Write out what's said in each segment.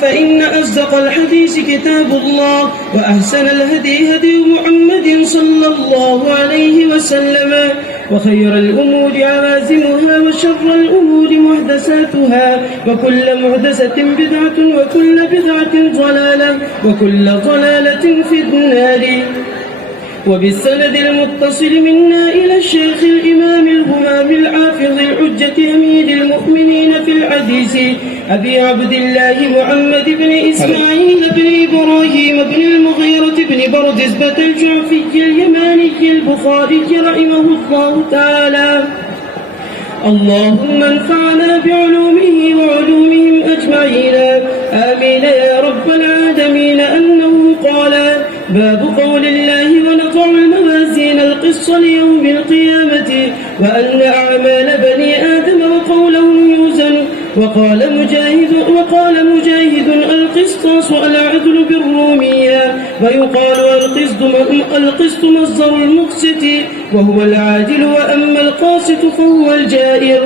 فإن أصدق الحديث كتاب الله وأحسن الهدي هدي محمد صلى الله عليه وسلم وخير الأمور عوازمها وشر الأمور محدثاتها وكل محدثة بدعة وكل بدعة ضلالة وكل ضلالة في النار. وبالسند المتصل منا إلى الشيخ الإمام الهمام الحافظ الحجة أمير المؤمنين في الحديث أبي عبد الله محمد بن إسماعيل بن إبراهيم بن المغيرة بن بردزبة الجعفي اليماني البخاري رحمه الله تعالى. اللهم انفعنا بعلومه وعلومهم أجمعين آمين يا رب العالمين. أنه قال: باب قول الله: ونضع الموازين القسط ليوم القيامة وأن أعمال بني آدم وقولهم يوزن. وقال مجاهد: القسطاس العدل بالرومية، ويقال القسط مصدر المقسط وهو العادل، وأما القاسط فهو الجائر.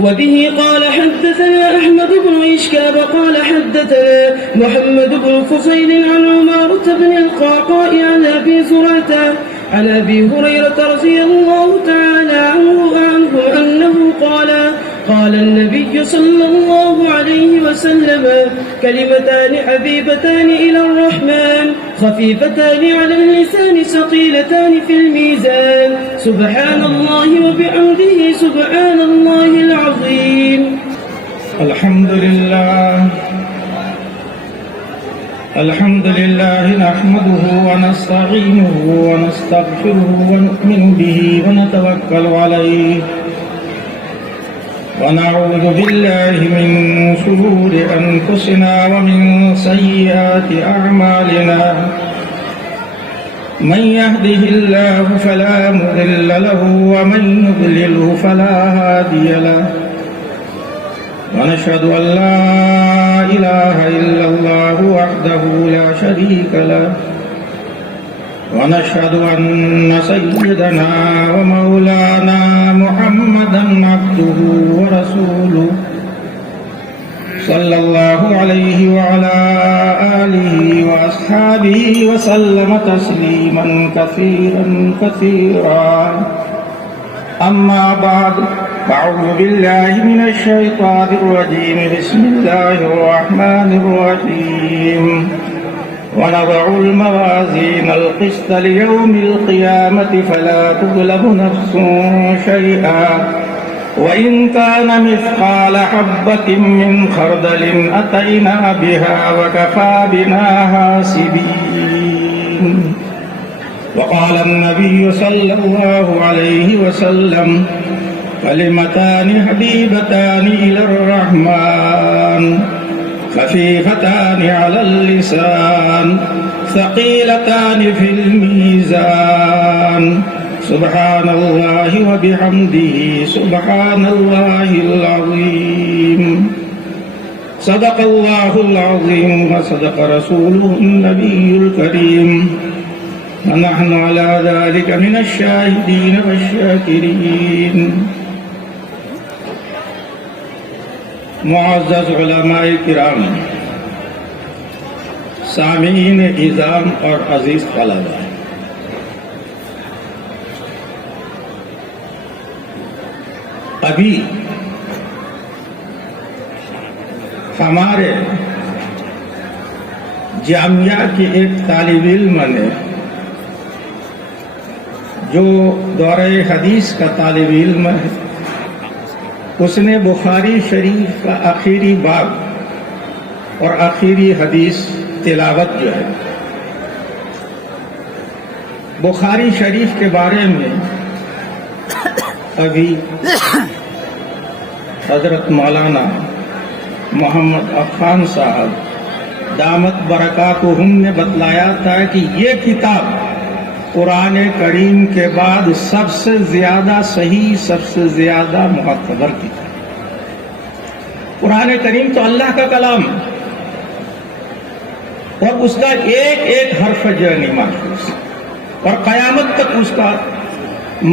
وبه قال حدثنا أحمد بن إشكاب قال حدثنا محمد بن فصيل عن عمارة بن القعقاع عن أبي زرعة عن أبي هريرة رضي الله تعالى عنه أنه قال النبي صلى الله عليه وسلم: كلمتان حبيبتان إلى الرحمن خفيفتان على اللسان ثقيلتان في الميزان، سبحان الله وبحمده سبحان الله العظيم. الحمد لله نحمده ونستعينه ونستغفره ونؤمن به ونتوكل عليه، ونعوذ بالله من شرور أنفسنا ومن سيئات أعمالنا. من يهده الله فلا مضل له ومن يضلله فلا هادي له، ونشهد أن لا إله إلا الله وحده لا شريك له، ونشهد أن سيدنا ومولانا محمدا عبده ورسوله صلى الله عليه وعلى آله وأصحابه وسلم تسليما كثيرا كثيرا. أما بعد، أعوذ بالله من الشيطان الرجيم. بسم الله الرحمن الرحيم. ونضع الموازين القسط ليوم القيامة فلا تظلم نفس شيئا وإن كان مثقال حبة من خردل أتينا بها وكفى بنا حاسبين. وقال النبي صلى الله عليه وسلم: كلمتان حبيبتان إلى الرحمن خفيفتان على اللسان ثقيلتان في الميزان، سبحان الله وبحمده سبحان الله العظيم. صدق الله العظيم وصدق رسوله النبي الكريم، ونحن على ذلك من الشاهدين والشاكرين. معزز علماء کرام، سامعین اعظام اور عزیز طلبہ، ابھی ہمارے جامعہ کے ایک طالب علم نے، جو دورہ حدیث کا طالب علم ہے، اس نے بخاری شریف کا آخری باب اور آخری حدیث تلاوت جو ہے، بخاری شریف کے بارے میں ابھی حضرت مولانا محمد عفان صاحب دامت برکاتہم نے بتلایا تھا کہ یہ کتاب قرآن کریم کے بعد سب سے زیادہ صحیح، سب سے زیادہ معتبر کتاب. قرآن کریم تو اللہ کا کلام ہے اور اس کا ایک ایک حرف جو ہے محفوظ، اور قیامت تک اس کا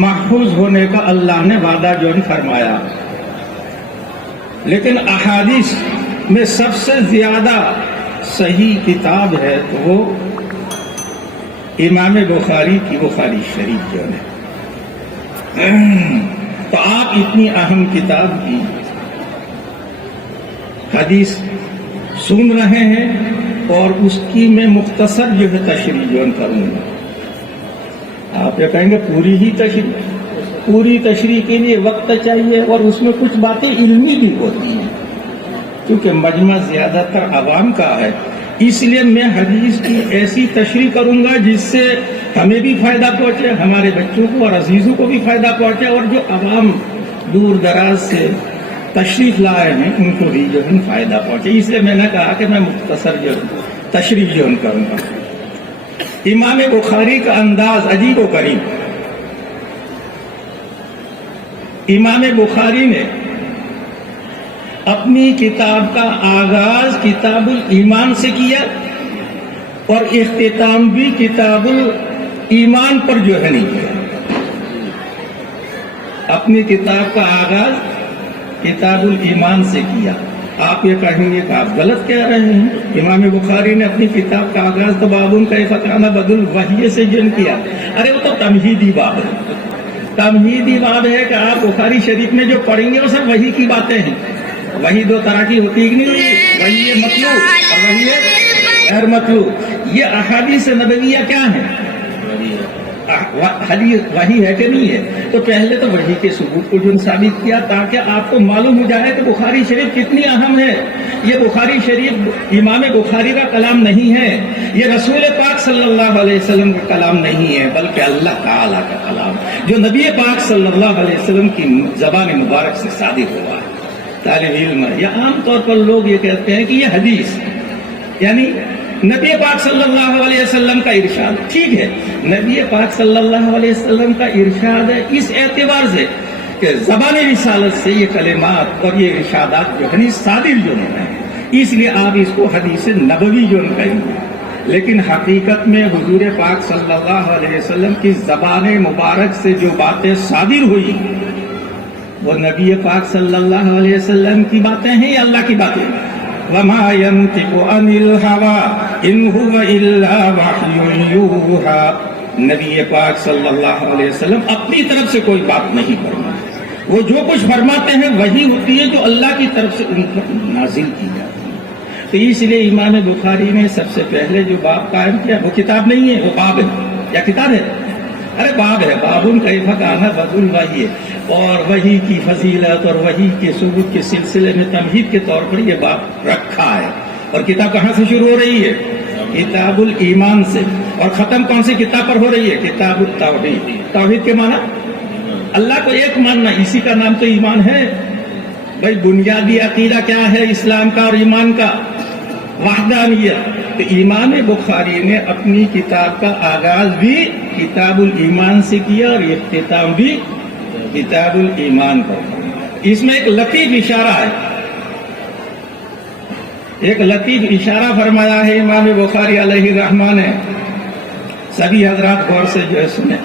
محفوظ ہونے کا اللہ نے وعدہ جو ہے فرمایا. لیکن احادیث میں سب سے زیادہ صحیح کتاب ہے تو وہ امام بخاری کی بخاری شریف جو ہے. تو آپ اتنی اہم کتاب کی حدیث سن رہے ہیں اور اس کی میں مختصر جو ہے تشریح جو کروں گا. آپ یہ کہیں گے پوری ہی تشریح؟ پوری تشریح کے لیے وقت چاہیے اور اس میں کچھ باتیں علمی بھی ہوتی ہیں کیونکہ مجمع زیادہ تر عوام کا ہے. اس لیے میں حدیث کی ایسی تشریح کروں گا جس سے ہمیں بھی فائدہ پہنچے, ہمارے بچوں کو اور عزیزوں کو بھی فائدہ پہنچے, اور جو عوام دور دراز سے تشریف لائے ہیں ان کو بھی جو ہے فائدہ پہنچے. اس لیے میں نے کہا کہ میں مختصر جو تشریح جو کروں گا. امام بخاری کا انداز عجیب و غریب. امام بخاری نے اپنی کتاب کا آغاز کتاب الایمان سے کیا اور اختتام بھی کتاب الایمان پر جو ہے نہیں کیا. اپنی کتاب کا آغاز کتاب الایمان سے کیا. آپ یہ کہیں گے کہ آپ غلط کہہ رہے ہیں. امام بخاری نے اپنی کتاب کا آغاز تو بابن کیف کان بدء الوحی سے جن کیا. ارے وہ تو تمہیدی باب ہے. تمہیدی باب ہے کہ آپ بخاری شریف میں جو پڑھیں گے وہ سب وحی کی باتیں ہیں. وہی دو طرح کی ہوتی ہے نہیں, وہی ہے مطلوب اور وہی ہے غیر مطلوب. یہ احادیث نبویہ کیا ہے؟ حدیث وہی ہے کہ نہیں ہے؟ تو پہلے تو وحی کے ثبوت کو جو ثابت کیا تاکہ آپ کو معلوم ہو جائے کہ بخاری شریف کتنی اہم ہے. یہ بخاری شریف امام بخاری کا کلام نہیں ہے, یہ رسول پاک صلی اللہ علیہ وسلم کا کلام نہیں ہے, بلکہ اللہ تعالیٰ کا کلام جو نبی پاک صلی اللہ علیہ وسلم کی زبان مبارک سے صادر ہوا ہے. طالب علم یا عام طور پر لوگ یہ کہتے ہیں کہ یہ حدیث یعنی نبی پاک صلی اللہ علیہ وسلم کا ارشاد. ٹھیک ہے, نبی پاک صلی اللہ علیہ وسلم کا ارشاد ہے اس اعتبار سے کہ زبان رسالت سے یہ کلمات اور یہ ارشادات جو ہے صادر جو ہیں, اس لیے آپ اس کو حدیث نبوی جو کہیں گے. لیکن حقیقت میں حضور پاک صلی اللہ علیہ وسلم کی زبان مبارک سے جو باتیں صادر ہوئی وہ نبی پاک صلی اللہ علیہ وسلم کی باتیں ہیں یا اللہ کی باتیں؟ وَمَا يَنْطِقُ عَنِ الْهَوَىٰ إِنْ هُوَ إِلَّا وَحْيٌ يُوحَىٰ. نبی پاک صلی اللہ علیہ وسلم اپنی طرف سے کوئی بات نہیں فرماتے, وہ جو کچھ فرماتے ہیں وہی ہوتی ہے جو اللہ کی طرف سے ان پر نازل کی جاتی ہے. تو اس لیے امام بخاری نے سب سے پہلے جو باب قائم کیا وہ کتاب نہیں ہے, وہ باب ہے. یا کتاب ہے؟ ارے باب ہے. بابن کیف کان بدء الوحی ہے, اور وحی کی فضیلت اور وحی کے ثبوت کے سلسلے میں تمہید کے طور پر یہ باب رکھا ہے. اور کتاب کہاں سے شروع ہو رہی ہے؟ کتاب الایمان سے. اور ختم کون سی کتاب پر ہو رہی ہے؟ کتاب التوحید. توحید کے معنی اللہ کو ایک ماننا, اسی کا نام تو ایمان ہے. بھائی بنیادی عقیدہ کیا ہے اسلام کا اور ایمان کا؟ وحدانیت. تو امام بخاری نے اپنی کتاب کا آغاز بھی کتاب الایمان سے کیا اور اختتام بھی کتاب الایمان پر. اس میں ایک لطیف اشارہ ہے, ایک لطیف اشارہ فرمایا ہے امام بخاری علیہ الرحمہ نے. سبھی حضرات غور سے جو ہے سنیں.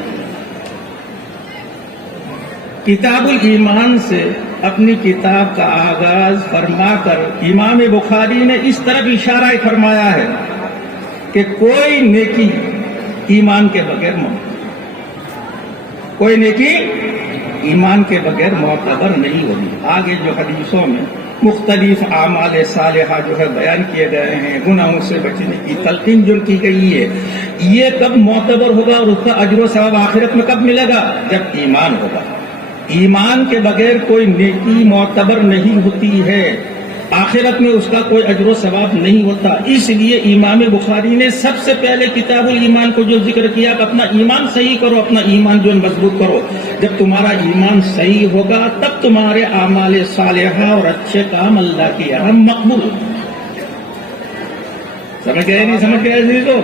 کتاب الایمان سے اپنی کتاب کا آغاز فرما کر امام بخاری نے اس طرف اشارہ فرمایا ہے کہ کوئی نیکی ایمان کے بغیر کوئی نیکی ایمان کے بغیر معتبر نہیں ہوگی. آگے جو حدیثوں میں مختلف اعمال صالحہ جو ہے بیان کیے گئے ہیں, گناہوں سے بچنے کی تلقین جو کی گئی ہے, یہ کب معتبر ہوگا اور اس کا اجر و ثواب آخرت میں کب ملے گا؟ جب ایمان ہوگا. ایمان کے بغیر کوئی نیکی معتبر نہیں ہوتی ہے, آخرت میں اس کا کوئی اجر و ثواب نہیں ہوتا. اس لیے امام بخاری نے سب سے پہلے کتاب الایمان کو جو ذکر کیا کہ اپنا ایمان صحیح کرو, اپنا ایمان جو مضبوط کرو. جب تمہارا ایمان صحیح ہوگا تب تمہارے اعمال صالحہ اور اچھے کام اللہ کے یہاں مقبول. سمجھ گئے نہیں سمجھ گئے تو؟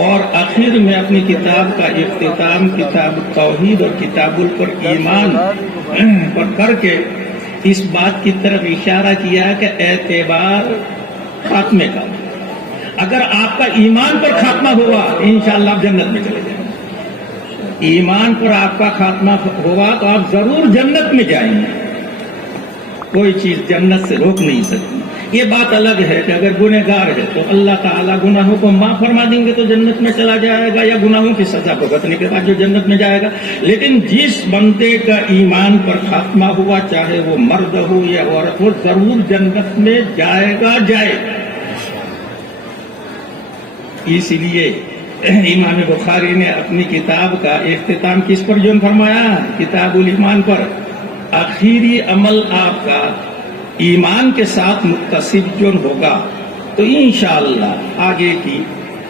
اور آخر میں اپنی کتاب کا اختتام کتاب التوحید اور کتاب پر ایمان پر کر کے اس بات کی طرف اشارہ کیا کہ اعتبار خاتمے کا. اگر آپ کا ایمان پر خاتمہ ہوا انشاءاللہ آپ جنت میں چلے جائیں گے. ایمان پر آپ کا خاتمہ ہوا تو آپ ضرور جنت میں جائیں گے. کوئی چیز جنت سے روک نہیں سکتی. یہ بات الگ ہے کہ اگر گنہگار ہے تو اللہ تعالیٰ گناہوں کو معاف فرما دیں گے تو جنت میں چلا جائے گا، یا گناہوں کی سزا بھگتنے کے بعد جو جنت میں جائے گا. لیکن جس بندے کا ایمان پر خاتمہ ہوا، چاہے وہ مرد ہو یا عورت ہو، ضرور جنت میں جائے گا. اس لیے امام بخاری نے اپنی کتاب کا اختتام کس پر جو فرمایا؟ کتاب الایمان پر. آخری عمل آپ کا ایمان کے ساتھ متصف جو ہوگا تو انشاءاللہ آگے کی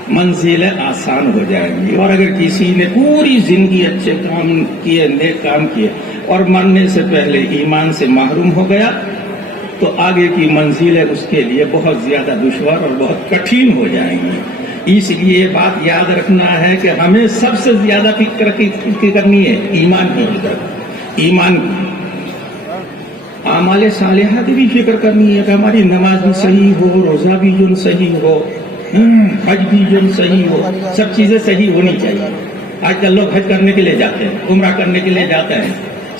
منزلیں آسان ہو جائیں گی. اور اگر کسی نے پوری زندگی اچھے کام کیے، نیک کام کیے، اور مرنے سے پہلے ایمان سے محروم ہو گیا تو آگے کی منزلیں اس کے لیے بہت زیادہ دشوار اور بہت کٹھن ہو جائیں گی. اس لیے یہ بات یاد رکھنا ہے کہ ہمیں سب سے زیادہ فکر کرنی ہے ایمان کی. ایمان کی اعمال صالحہ کی بھی فکر کرنی ہے کہ ہماری نماز بھی صحیح ہو، روزہ بھی جو صحیح ہو، حج بھی جو صحیح ہو، سب چیزیں صحیح ہونی چاہیے. آج کل لوگ حج کرنے کے لیے جاتے ہیں، عمرہ کرنے کے لیے جاتے ہیں،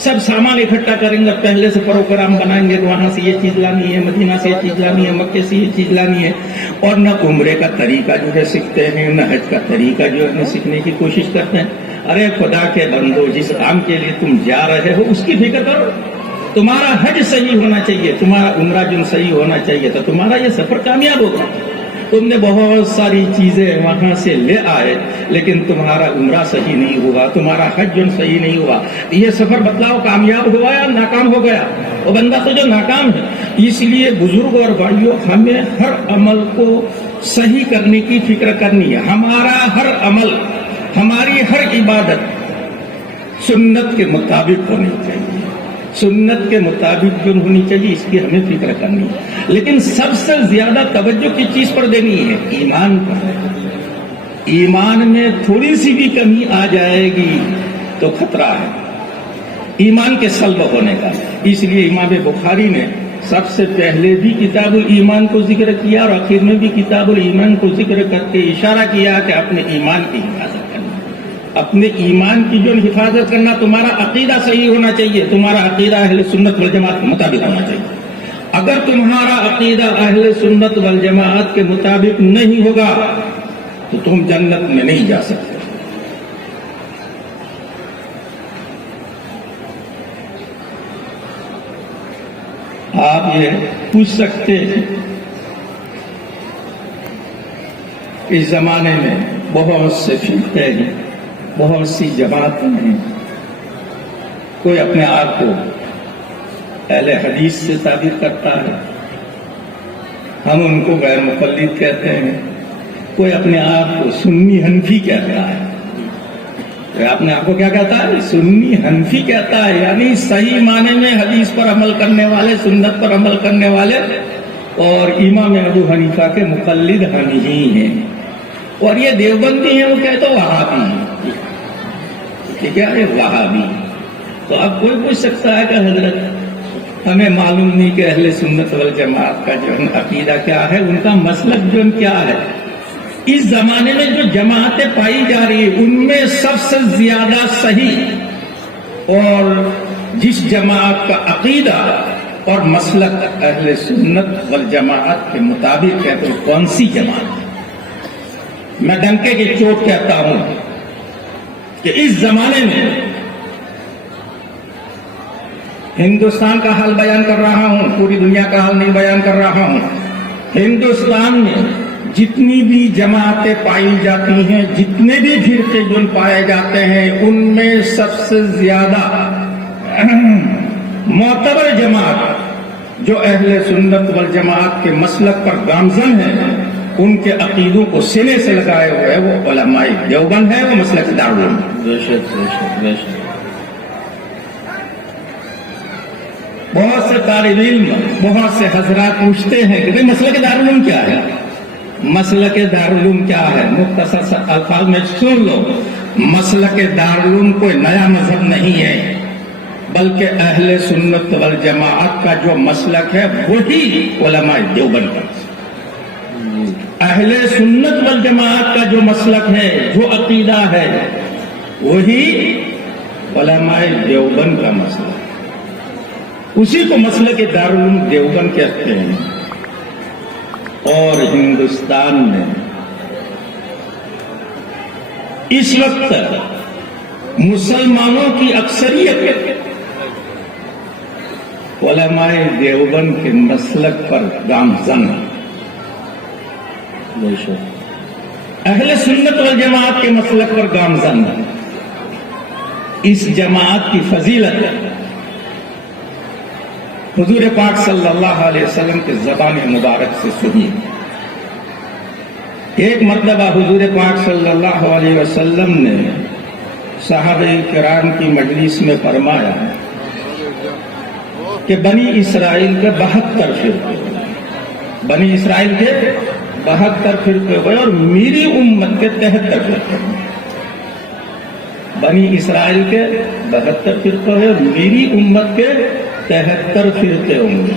سب سامان اکٹھا کریں گے، پہلے سے پروگرام بنائیں گے کہ وہاں سے یہ چیز لانی ہے، مدینہ سے یہ چیز لانی ہے، مکے سے یہ چیز لانی ہے، اور نہ عمرے کا طریقہ جو ہے سیکھتے ہیں، نہ حج کا طریقہ جو ہے سیکھنے کی کوشش کرتے ہیں. ارے خدا کے بندو، جس کام کے لیے تم جا رہے ہو اس کی فکر کرو. تمہارا حج صحیح ہونا چاہیے، تمہارا عمرہ جو صحیح ہونا چاہیے، تو تمہارا یہ سفر کامیاب ہوگا. تم نے بہت ساری چیزیں وہاں سے لے آئے لیکن تمہارا عمرہ صحیح نہیں ہوا، تمہارا حج جو صحیح نہیں ہوا، یہ سفر بتلاؤ کامیاب ہوا یا ناکام ہو گیا؟ وہ بندہ تو جو ناکام ہے. اس لیے بزرگ اور بھائیوں، ہمیں ہر عمل کو صحیح کرنے کی فکر کرنی ہے. ہمارا ہر عمل، ہماری ہر عبادت سنت کے مطابق ہونی چاہیے، سنت کے مطابق جو ہونی چاہیے، اس کی ہمیں فکر کرنی ہے. لیکن سب سے زیادہ توجہ کس چیز پر دینی ہے؟ ایمان پر. ایمان میں تھوڑی سی بھی کمی آ جائے گی تو خطرہ ہے ایمان کے سلب ہونے کا. اس لیے امام بخاری نے سب سے پہلے بھی کتاب الایمان کو ذکر کیا اور آخر میں بھی کتاب الایمان کو ذکر کر کے اشارہ کیا کہ اپنے ایمان کی حفاظت کرنا. اپنے ایمان کی جو حفاظت کرنا، تمہارا عقیدہ صحیح ہونا چاہیے، تمہارا عقیدہ اہل سنت والجماعت کے مطابق ہونا چاہیے. اگر تمہارا عقیدہ اہل سنت والجماعت کے مطابق نہیں ہوگا تو تم جنت میں نہیں جا سکتے. آپ یہ پوچھ سکتے ہیں اس زمانے میں بہت سے فرقے ہیں، بہت سی جماعتیں ہیں، کوئی اپنے آپ کو اہل حدیث سے تعبیر کرتا ہے، ہم ان کو غیر مقلد کہتے ہیں، کوئی اپنے آپ کو سنی حنفی کہتا ہے. اپنے آپ کو کیا کہتا ہے؟ سنی حنفی کہتا ہے، یعنی صحیح معنی میں حدیث پر عمل کرنے والے، سنت پر عمل کرنے والے. اور امام ابو حنیفہ کے مقلد ہم ہی ہیں. اور یہ دیوبندی ہیں، وہ کہتے ہیں وہابی ہیں. ٹھیک ہے، وہابی. تو اب کوئی پوچھ سکتا ہے کہ حضرت ہمیں معلوم نہیں کہ اہل سنت والجماعت کا جو عقیدہ کیا ہے، ان کا مسلک جو کیا ہے. اس زمانے میں جو جماعتیں پائی جا رہی ہیں ان میں سب سے زیادہ صحیح اور جس جماعت کا عقیدہ اور مسلک اہل سنت والجماعت کے مطابق ہے تو کون سی جماعت ہے؟ میں ڈنکے کی چوٹ کہتا ہوں کہ اس زمانے میں ہندوستان کا حال بیان کر رہا ہوں، پوری دنیا کا حال نہیں بیان کر رہا ہوں. ہندوستان میں جتنی بھی جماعتیں پائی جاتی ہیں، جتنے بھی فرقے جو پائے جاتے ہیں، ان میں سب سے زیادہ معتبر جماعت جو اہل سنت والجماعت کے مسلک پر گامزن ہے، ان کے عقیدوں کو سینے سے لگائے ہوئے وہ علماء دیوبند ہے، وہ مسلک دارالعلوم. بہت سے طالب علم، بہت سے حضرات پوچھتے ہیں کہ مسلک دارالعلوم کیا ہے؟ مسلک دارالعلوم کیا ہے؟ مختصر سے الفاظ میں سن لو. مسلک دارالعلوم کوئی نیا مذہب نہیں ہے، بلکہ اہل سنت والجماعت کا جو مسلک ہے وہی علماء دیوبند کا. اہل سنت والجماعت کا جو مسلک ہے، جو عقیدہ ہے، وہی علماء دیوبند کا مسلک. اسی کو مسلک دارالعلوم دیوبند کہتے ہیں. اور ہندوستان میں اس وقت مسلمانوں کی اکثریت علماء دیوبند کے مسلک پر گامزن ہے. اہل سنت والجماعت کے مسلک پر گامزن ہے. اس جماعت کی فضیلت حضور پاک صلی اللہ علیہ وسلم کے زبان مبارک سے سنی. ایک مرتبہ حضور پاک صلی اللہ علیہ وسلم نے صحابہ کرام کی مجلس میں فرمایا کہ بنی اسرائیل کے 72 فرقے ہوئے. بنی اسرائیل کے 72 فرقے ہوئے اور میری امت کے 73 فرقے ہوئے. بنی اسرائیل کے 72 فرقے ہوئے اور میری امت کے 73 فرقے ہوں گے.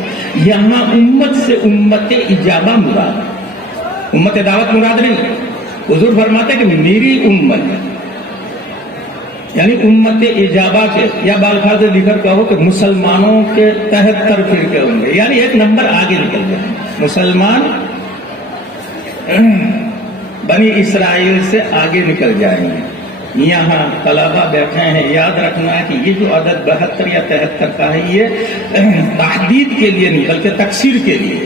یہاں امت سے امت اجابہ مراد، امت دعوت مراد نہیں. حضور فرماتے کہ میری امت یعنی امت اجابہ کے، یا بالفاظ لکھر کہو کہ مسلمانوں کے 73 فرقے ہوں گے، یعنی ایک نمبر آگے نکل گئے. مسلمان بنی اسرائیل سے آگے نکل جائیں گے. یہاں طلبہ بیٹھے ہیں، یاد رکھنا ہے کہ یہ جو عدد 72 یا 73 کا ہے یہ تحدید کے لیے نہیں بلکہ تکثیر کے لیے.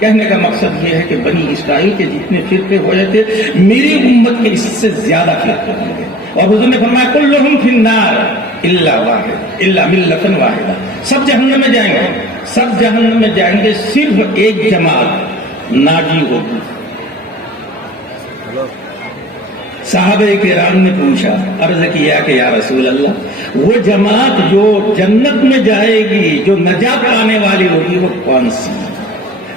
کہنے کا مقصد یہ ہے کہ بنی اسرائیل کے جتنے فرقے ہوئے تھے میری امت کے اس سے زیادہ فرقے ہوں گے. اور حضور نے فرمایا کلہم فی النار الا واحد الا ملۃ واحدہ، سب جہنم میں جائیں گے، سب جہنم میں جائیں گے، صرف ایک جماعت ناجی ہوگی. صحابہ کرام نے پوچھا، عرض کیا کہ یا رسول اللہ وہ جماعت جو جنت میں جائے گی، جو نجات پانے والی ہوگی، وہ کون سی ہے؟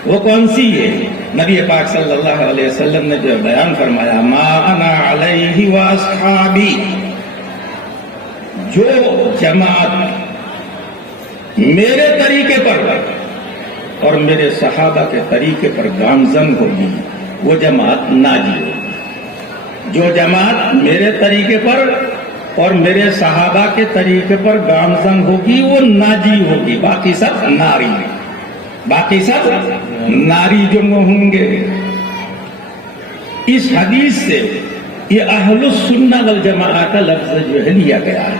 وہ کون سی ہے؟ نبی پاک صلی اللہ علیہ وسلم نے جو بیان فرمایا، ما انا علیہ واصحابی، جو جماعت میرے طریقے پر اور میرے صحابہ کے طریقے پر گامزن ہوگی وہ جماعت ناجی ہوگی. جو جماعت میرے طریقے پر اور میرے صحابہ کے طریقے پر گامزن ہوگی وہ ناجی ہوگی، باقی سب ناری، باقی سب ناری جو ہوں گے. اس حدیث سے یہ اہل السنہ والجماعہ کا لفظ جو ہے لیا گیا ہے.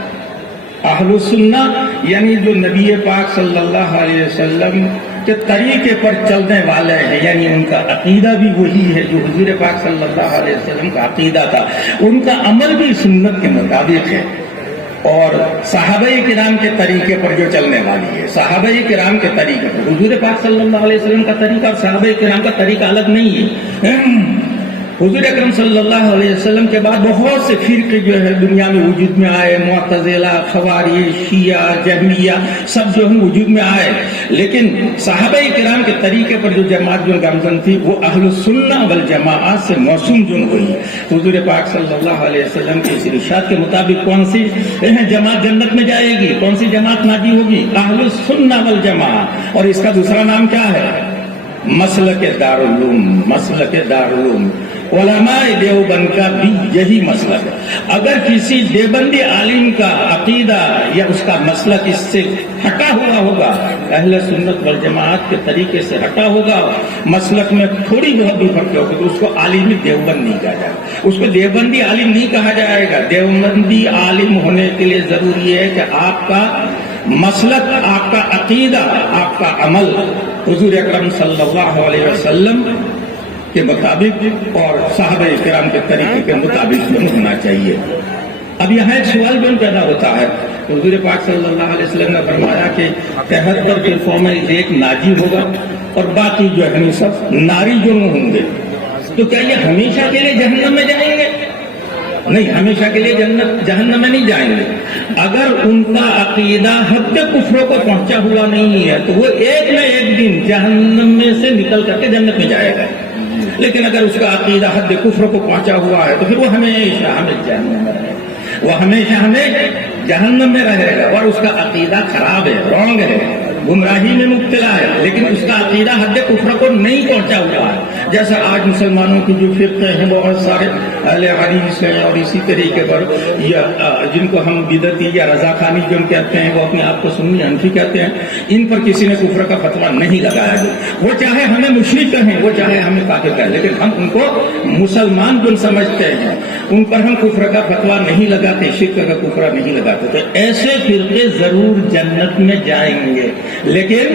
اہل السنہ یعنی جو نبی پاک صلی اللہ علیہ وسلم کے طریقے پر چلنے والے ہیں، یعنی ان کا عقیدہ بھی وہی ہے جو حضور پاک صلی اللہ علیہ وسلم کا عقیدہ تھا، ان کا عمل بھی سنت کے مطابق ہے. اور صحابہ کرام کے طریقے پر جو چلنے والی ہے، صحابہ کرام کے طریقے پر، حضور پاک صلی اللہ علیہ وسلم کا طریقہ اور صحابہ کرام کا طریقہ الگ نہیں ہے. حضور اکرم صلی اللہ علیہ وسلم کے بعد بہت سے فرقے جو ہے دنیا میں وجود میں آئے، معتزلہ، خوارج، شیعہ، جہمیہ، سب جو ہے وجود میں آئے، لیکن صحابہ کرام کے طریقے پر جو جماعت جو گامزن تھی وہ اہل السنہ والجماعت سے موسوم جو ہوئی. حضور پاک صلی اللہ علیہ وسلم کے اس ارشاد کے مطابق کون سی جماعت جنت میں جائے گی، کون سی جماعت ناجی ہوگی؟ اہل السنہ والجماعت. اور اس کا دوسرا نام کیا ہے؟ مسلک دارالعلوم. مسلک دارالعلوم علماء دیوبند کا بھی یہی مسلک ہے. اگر کسی دیوبندی عالم کا عقیدہ یا اس کا مسلک اس سے ہٹا ہوا ہوگا، اہل سنت والجماعت کے طریقے سے ہٹا ہوگا، مسلک میں تھوڑی بہت بھی فرق ہوگی، تو اس کو عالم دیوبند نہیں کہا جائے گا، اس کو دیوبندی عالم نہیں کہا جائے گا. دیوبندی عالم ہونے کے لیے ضروری ہے کہ آپ کا مسلک، آپ کا عقیدہ، آپ کا عمل حضور اکرم صلی اللہ علیہ وسلم کے مطابق اور صحابہ کرام کے طریقے کے مطابق ہونا چاہیے. اب یہاں ایک سوال بھی پیدا ہوتا ہے. حضور پاک صلی اللہ علیہ وسلم نے فرمایا کہ 73 فرقوں میں ایک ناجی ہوگا اور باقی جو ہے سب ناری جو ہوں گے. تو کیا یہ ہمیشہ کے لیے جہنم میں جائیں گے؟ نہیں، ہمیشہ کے لیے جہنم میں نہیں جائیں گے. اگر ان کا عقیدہ حد کفر کو پہنچا ہوا نہیں ہے تو وہ ایک نہ ایک دن جہنم میں سے نکل کر کے جنت میں جائے گا. لیکن اگر اس کا عقیدہ حد کفر کو پہنچا ہوا ہے تو پھر وہ ہمیشہ ہمیں جہنم میں رہے گا، وہ ہمیشہ ہمیں جہنم میں رہے گا، اور اس کا عقیدہ خراب ہے، رونگ ہے. گمراہی میں مبتلا ہے، لیکن اس کا عقیدہ حد کفر کو نہیں پہنچا ہوا ہے. جیسا آج مسلمانوں کی جو فرقے ہیں بہت سارے اہل حدیث ہیں، اور اسی طریقے پر جن کو ہم بدعتی یا رضا خانی جو کہتے ہیں، وہ اپنے آپ کو سنی حنفی کہتے ہیں، ان پر کسی نے کفر کا فتویٰ نہیں لگایا گیا. وہ چاہے ہمیں مشرک کہیں، وہ چاہے ہمیں کافر کہیں، لیکن ہم ان کو مسلمان جو سمجھتے ہیں، ان پر ہم کفر کا فتویٰ نہیں لگاتے، شرک کا کفر نہیں لگاتے. تو ایسے فرقے ضرور جنت میں جائیں گے، لیکن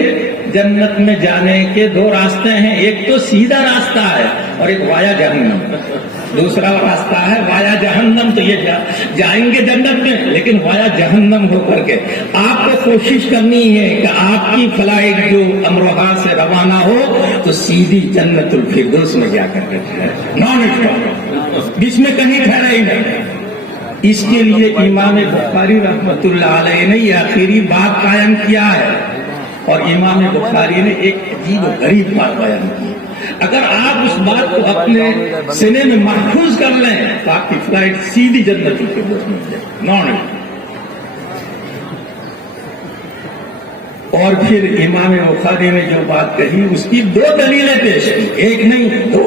جنت میں جانے کے دو راستے ہیں. ایک تو سیدھا راستہ ہے اور ایک وایا جہنم. دوسرا راستہ ہے وایا جہنم. تو یہ جائیں گے جنت میں، لیکن وایا جہنم ہو کر کے. آپ کو کوشش کرنی ہے کہ آپ کی فلائٹ جو امروہہ سے روانہ ہو تو سیدھی جنت الفردوس میں جا کر کے نان اسٹاپ، بیچ میں کہیں ٹھہرا ہی نہیں. اس کے لیے امام بخاری رحمۃ اللہ علیہ نے یہ آخری بات قائم کیا ہے، اور امام بخاری نے ایک عجیب و غریب بات بیان کی. اگر آپ اس بات کو اپنے سینے میں محفوظ کر لیں تو آپ کی فلائٹ سیدھی جنت الفردوس میں جائے. نان. اور پھر امام بخاری نے جو بات کہی اس کی دو دلیلیں پیش کی، ایک نہیں دو.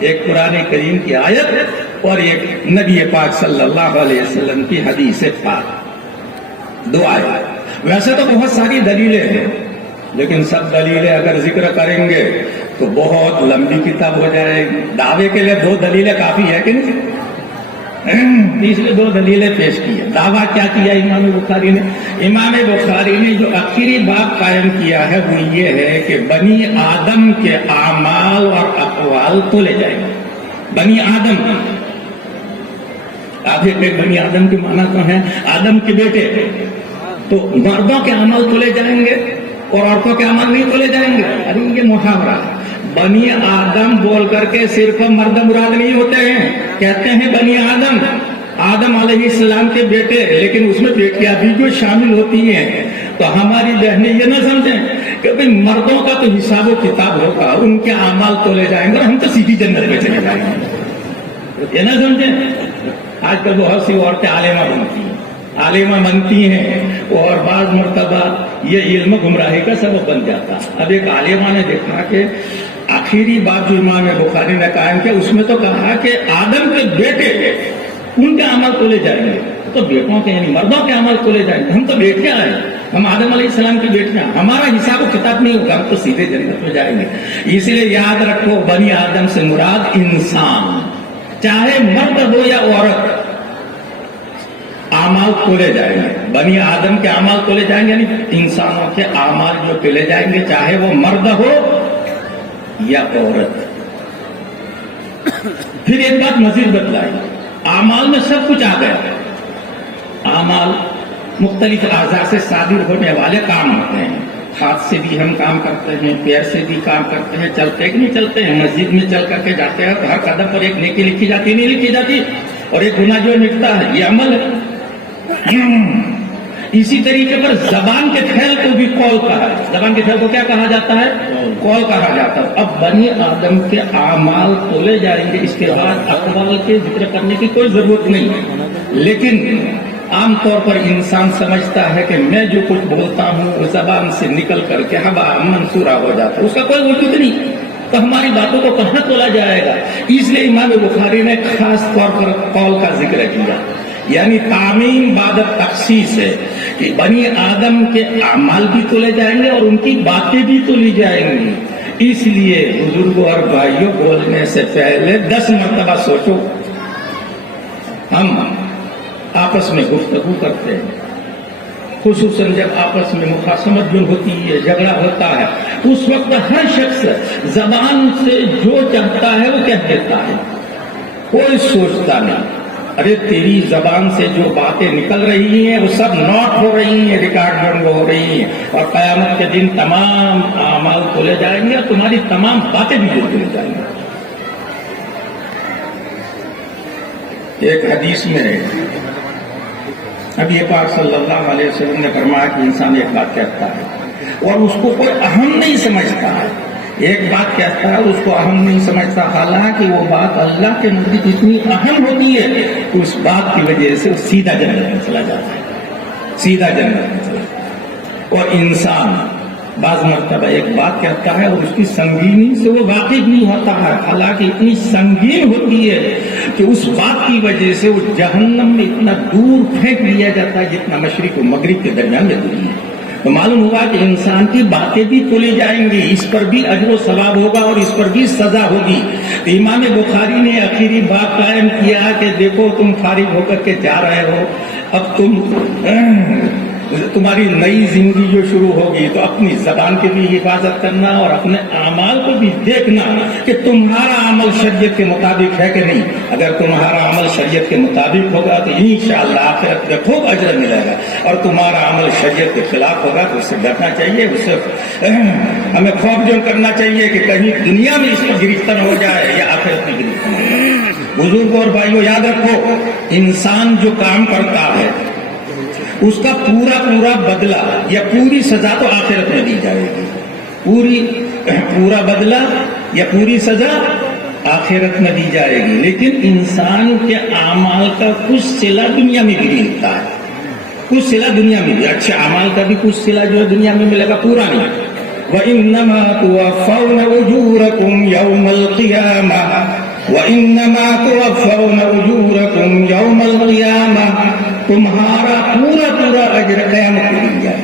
ایک قرآن کریم کی آیت اور ایک نبی پاک صلی اللہ علیہ وسلم کی حدیث پاک. دو آیات. ویسے تو بہت ساری دلیلیں ہیں، لیکن سب دلیلیں اگر ذکر کریں گے تو بہت لمبی کتاب ہو جائے گی. دعوے کے لیے دو دلیلیں کافی ہے کہ نہیں؟ اس لیے دو دلیلیں پیش کی ہے. دعویٰ کیا کیا امام بخاری نے؟ امام بخاری نے جو آخری بات قائم کیا ہے وہ یہ ہے کہ بنی آدم کے اعمال اور اقوال تولے جائیں گے. بنی آدم، آگے پہ بنی آدم کے معنی تو ہیں آدم کے بیٹے. تو مردوں کے عمل تولے جائیں گے اور عورتوں کے عمل نہیں تولے جائیں گے. ارے یہ محاورہ ہے. بنی آدم بول کر کے صرف مرد مراد نہیں ہوتے ہیں، کہتے ہیں بنی آدم، آدم علیہ السلام کے بیٹے، لیکن اس میں بیٹیاں بھی جو شامل ہوتی ہیں. تو ہماری بہنیں یہ نہ سمجھیں کہ بھئی مردوں کا تو حساب و کتاب ہوگا، ان کے اعمال تولے جائیں گے اور ہم تو سیدھی جنت میں چلے جائیں گے. یہ نہ سمجھیں. آج کل بہت سی عورتیں عالمہ بنتی ہیں اور بعض مرتبہ یہ علم گمراہی کا سبب بن جاتا. اب ایک عالمہ نے دیکھا کہ آخری بات جو امام بخاری نے قائم کیا اس میں تو کہا کہ آدم کے بیٹے ان کے عمل تولے جائیں گے. تو بیٹوں کے یعنی مردوں کے عمل تولے جائیں گے. ہم تو بیٹیاں ہیں، ہم آدم علیہ السلام کی بیٹیاں، ہمارا حساب و کتاب نہیں ہوگا، ہم تو سیدھے جنت میں جائیں گے. اس لیے یاد رکھو بنی آدم سے مراد انسان، چاہے مرد ہو یا عورت، اعمال تولے جائیں گے. بنی آدم کے اعمال تولے جائیں گے، یعنی انسانوں کے اعمال جو تولے جائیں گے، چاہے وہ مرد ہو یا عورت. پھر ایک بات مزید بتلائی، اعمال میں سب کچھ آ گیا. اعمال مختلف اعضاء سے صادر ہونے والے کام ہوتے ہیں. ہاتھ سے بھی ہم کام کرتے ہیں، پیر سے بھی کام کرتے ہیں، چلتے کہ نہیں چلتے ہیں. مسجد میں چل کر کے جاتے ہیں تو ہر قدم پر ایک نیکی لکھی جاتی نہیں لکھی جاتی، اور ایک گناہ جو مٹتا ہے، یہ عمل ہے. اسی طریقے پر زبان کے پھیل کو بھی قول کہا ہے. زبان کے پھیل کو کیا کہا جاتا ہے؟ قول کہا جاتا ہے. اب بنی آدم کے اعمال تولے جائیں گے، اس کے بعد اقوال کے ذکر کرنے کی کوئی ضرورت نہیں. لیکن عام طور پر انسان سمجھتا ہے کہ میں جو کچھ بولتا ہوں وہ زبان سے نکل کر کے ہوا منصورہ ہو جاتا ہے، اس کا کوئی وجود نہیں. تو ہماری باتوں کو کہاں تولا جائے گا؟ اس لیے امام بخاری نے خاص طور پر قول کا ذکر کیا، یعنی تعمیم بعد تخصیص ہے کہ بنی آدم کے اعمال بھی تولے جائیں گے اور ان کی باتیں بھی تولی جائیں گی. اس لیے بزرگوں اور بھائیوں، بولنے سے پہلے 10 مرتبہ سوچو. ہم آپس میں گفتگو کرتے ہیں، خصوصاً جب آپس میں مخاصمت جو ہوتی ہے، جھگڑا ہوتا ہے، اس وقت ہر شخص زبان سے جو چاہتا ہے وہ کہہ دیتا ہے، کوئی سوچتا نہیں. ارے تیری زبان سے جو باتیں نکل رہی ہیں وہ سب نوٹ ہو رہی ہیں، ریکارڈ ہو رہی ہیں، اور قیامت کے دن تمام اعمال کھولے جائیں گے اور تمہاری تمام باتیں بھی کھولے جائیں گے. ایک حدیث میں نبی پاک صلی اللہ علیہ وسلم نے فرمایا کہ انسان ایک بات کہتا ہے اور اس کو کوئی اہم نہیں سمجھتا ہے. ایک بات کہتا ہے اس کو اہم نہیں سمجھتا، حالانکہ وہ بات اللہ کے نزدیک اتنی اہم ہوتی ہے کہ اس بات کی وجہ سے وہ سیدھا جنت میں چلا جاتا ہے، سیدھا جنت میں چلا جاتا ہے. اور انسان بعض مرتبہ ایک بات کہتا ہے اور اس کی سنگینی سے وہ واقف نہیں ہوتا ہے، حالانکہ اتنی سنگین ہوتی ہے کہ اس بات کی وجہ سے وہ جہنم میں اتنا دور پھینک لیا جاتا ہے جتنا مشرق و مغرب کے درمیان میں دوری ہے۔ تو معلوم ہوا کہ انسان کی باتیں بھی تولے جائیں گی، اس پر بھی اجر و ثواب ہوگا اور اس پر بھی سزا ہوگی۔ تو امام بخاری نے آخری بات قائم کیا کہ دیکھو تم فارغ ہو کر کے جا رہے ہو، اب تمہاری نئی زندگی جو شروع ہوگی تو اپنی زبان کی بھی حفاظت کرنا اور اپنے اعمال کو بھی دیکھنا کہ تمہارا عمل شریعت کے مطابق ہے کہ نہیں۔ اگر تمہارا عمل شریعت کے مطابق ہوگا تو انشاءاللہ آخرت میں خوب اجر ملے گا، اور تمہارا عمل شریعت کے خلاف ہوگا تو اس سے ڈرنا چاہیے، اس سے ہمیں خوف جو کرنا چاہیے کہ کہیں دنیا میں اس میں گرفتار ہو جائے یا آخرت میں گرفتار ہو جائے۔ بزرگوں اور بھائیوں یاد رکھو، انسان جو کام کرتا ہے اس کا پورا بدلہ یا پوری سزا تو آخرت میں دی جائے گی، پورا بدلہ یا پوری سزا آخرت میں دی جائے گی، لیکن انسان کے اعمال کا کچھ صلہ دنیا میں بھی ملتا ہے، کچھ صلہ دنیا میں بھی، اچھے اعمال کا بھی کچھ صلہ جو ہے دنیا میں ملے گا، پورا نہیں۔ وَإِنَّمَا تُوَفَّوْنَ أُجُورَكُمْ يَوْمَ الْقِيَامَةِ وَإِنَّمَا تُوَفَّوْنَ أُجُورَكُمْ يَوْمَ الْقِيَامَةِ، تمہارا پورا اجر قیامت میں مل جائے۔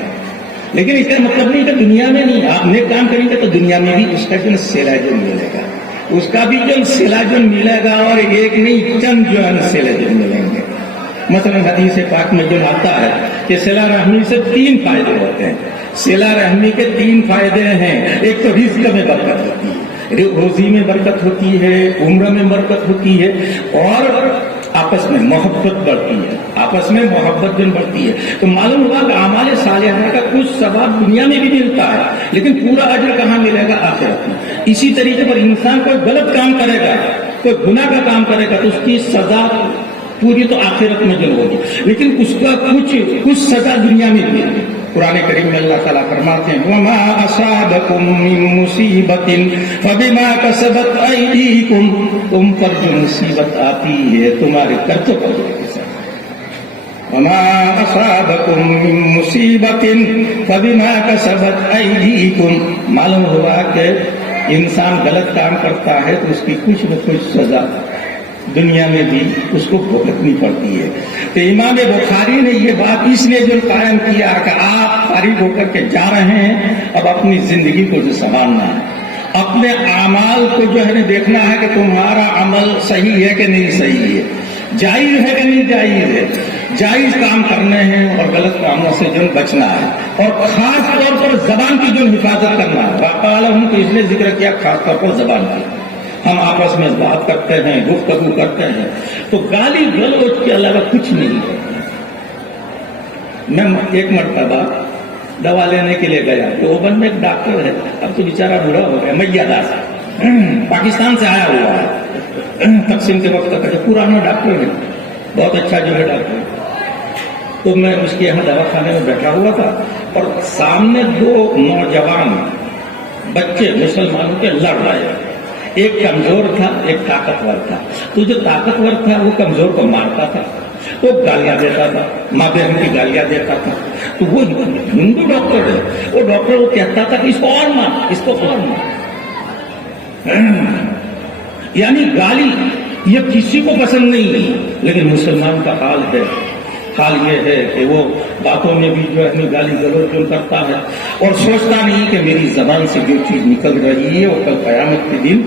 لیکن اس کا مطلب نہیں کہ دنیا میں نہیں، آپ نیک کام کریں گے تو دنیا میں بھی اس کا جو صلہ جو ملے گا، اس کا بھی جو صلہ جو ملے گا، اور ایک نہیں چند جو ہے صلہ جو ملیں گے۔ مثلا حدیث پاک میں جو آتا ہے کہ صلہ رحمی سے 3 فائدے ہوتے ہیں۔ صلہ رحمی کے 3 فائدے ہیں، ایک تو رزق میں برکت ہوتی ہے، روزی میں برکت ہوتی ہے، عمر میں برکت ہوتی ہے، اور آپس میں محبت بڑھتی ہے، آپس میں محبت جو بڑھتی ہے۔ تو معلوم ہوا کہ اعمال صالحہ کا کچھ ثواب دنیا میں بھی ملتا ہے، لیکن پورا اجر کہاں ملے گا؟ آخرت میں۔ اسی طریقے پر انسان کوئی غلط کام کرے گا، کوئی گناہ کا کام کرے گا تو اس کی سزا پوری تو آخرت میں جو ہوگی، لیکن اس کا کچھ سزا دنیا میں بھی ہے۔ قرآن کریم میں اللہ تعالیٰ فرماتے ہیں وَمَا أَصَابَكُم مِّن مُّصِيبَةٍ فَبِمَا كَسَبَتْ أَيْدِيكُمْ، تم پر جو مصیبت آتی ہے تمہارے کرتوت پر جو ہے۔ وَمَا أَصَابَكُم مِّن مُّصِيبَةٍ فَبِمَا كَسَبَتْ أَيْدِيكُمْ، معلوم ہوا کہ انسان غلط کام کرتا ہے تو اس کی کچھ نہ کچھ سزا دنیا میں بھی اس کو بھگتنی پڑتی ہے۔ تو امام بخاری نے یہ بات اس لیے جو قائم کیا کہ آپ فارغ ہو کر کے جا رہے ہیں، اب اپنی زندگی کو جو سنبھالنا ہے، اپنے اعمال کو جو ہے دیکھنا ہے کہ تمہارا عمل صحیح ہے کہ نہیں صحیح ہے، جائز ہے کہ نہیں جائز ہے، جائز کام کرنے ہیں اور غلط کاموں سے جو بچنا ہے، اور خاص طور پر زبان کی جو حفاظت کرنا ہے۔ باقاعدہ ہم کو اس لیے ذکر کیا خاص طور پر زبان کی۔ ہم آپس میں بات کرتے ہیں، گفتگو کرتے ہیں تو گالی گلوچ کے علاوہ کچھ نہیں ہے۔ میں ایک مرتبہ دوا لینے کے لیے گیا، دیوبند میں ایک ڈاکٹر ہے، اب تو بیچارہ بوڑھا ہو گیا، میاں داس، پاکستان سے آیا ہوا ہے، تقسیم کے وقت کا پرانا ڈاکٹر ہے، بہت اچھا جو ہے ڈاکٹر۔ تو میں اس کے یہاں دوا خانے میں بیٹھا ہوا تھا، اور سامنے 2 نوجوان بچے مسلمانوں کے لڑ رہے، ایک کمزور تھا ایک طاقتور تھا۔ تو جو طاقتور تھا وہ کمزور کو مارتا تھا، وہ گالیاں دیتا تھا، ماں بہن کی گالیاں دیتا تھا۔ تو وہ ہندو ڈاکٹر ہے، وہ ڈاکٹر وہ کہتا تھا کہ اس کو اور مار، اس کو اور مار، یعنی گالی یہ کسی کو پسند نہیں، لیکن مسلمان کا حال یہ ہے کہ وہ باتوں میں بھی جو ہے گالی گلوچ کرتا ہے، اور سوچتا نہیں کہ میری زبان سے جو چیز نکل رہی ہے وہ کل قیامت کے دن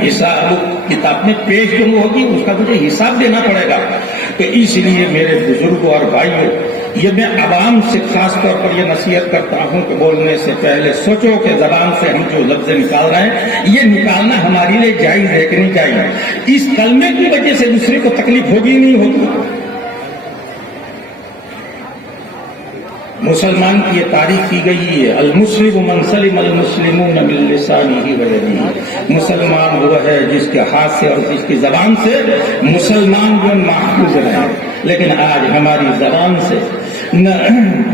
حساب کتاب میں پیش جو ہوگی، اس کا مجھے حساب دینا پڑے گا۔ تو اس لیے میرے بزرگوں اور بھائیوں، یہ میں عوام سے خاص طور پر یہ نصیحت کرتا ہوں کہ بولنے سے پہلے سوچو کہ زبان سے ہم جو لفظ نکال رہے ہیں یہ نکالنا ہمارے لیے جائز ہے کہ نہیں جائز۔ اس کلمے کی وجہ سے دوسرے کو تکلیف ہوگی نہیں ہوگی۔ مسلمان کی یہ تعریف کی گئی ہے، المسلم من سلم المسلمون من لسانه ويده، مسلمان وہ ہے جس کے ہاتھ سے اور جس کی زبان سے مسلمان جو محفوظ رہے۔ لیکن آج ہماری زبان سے نہ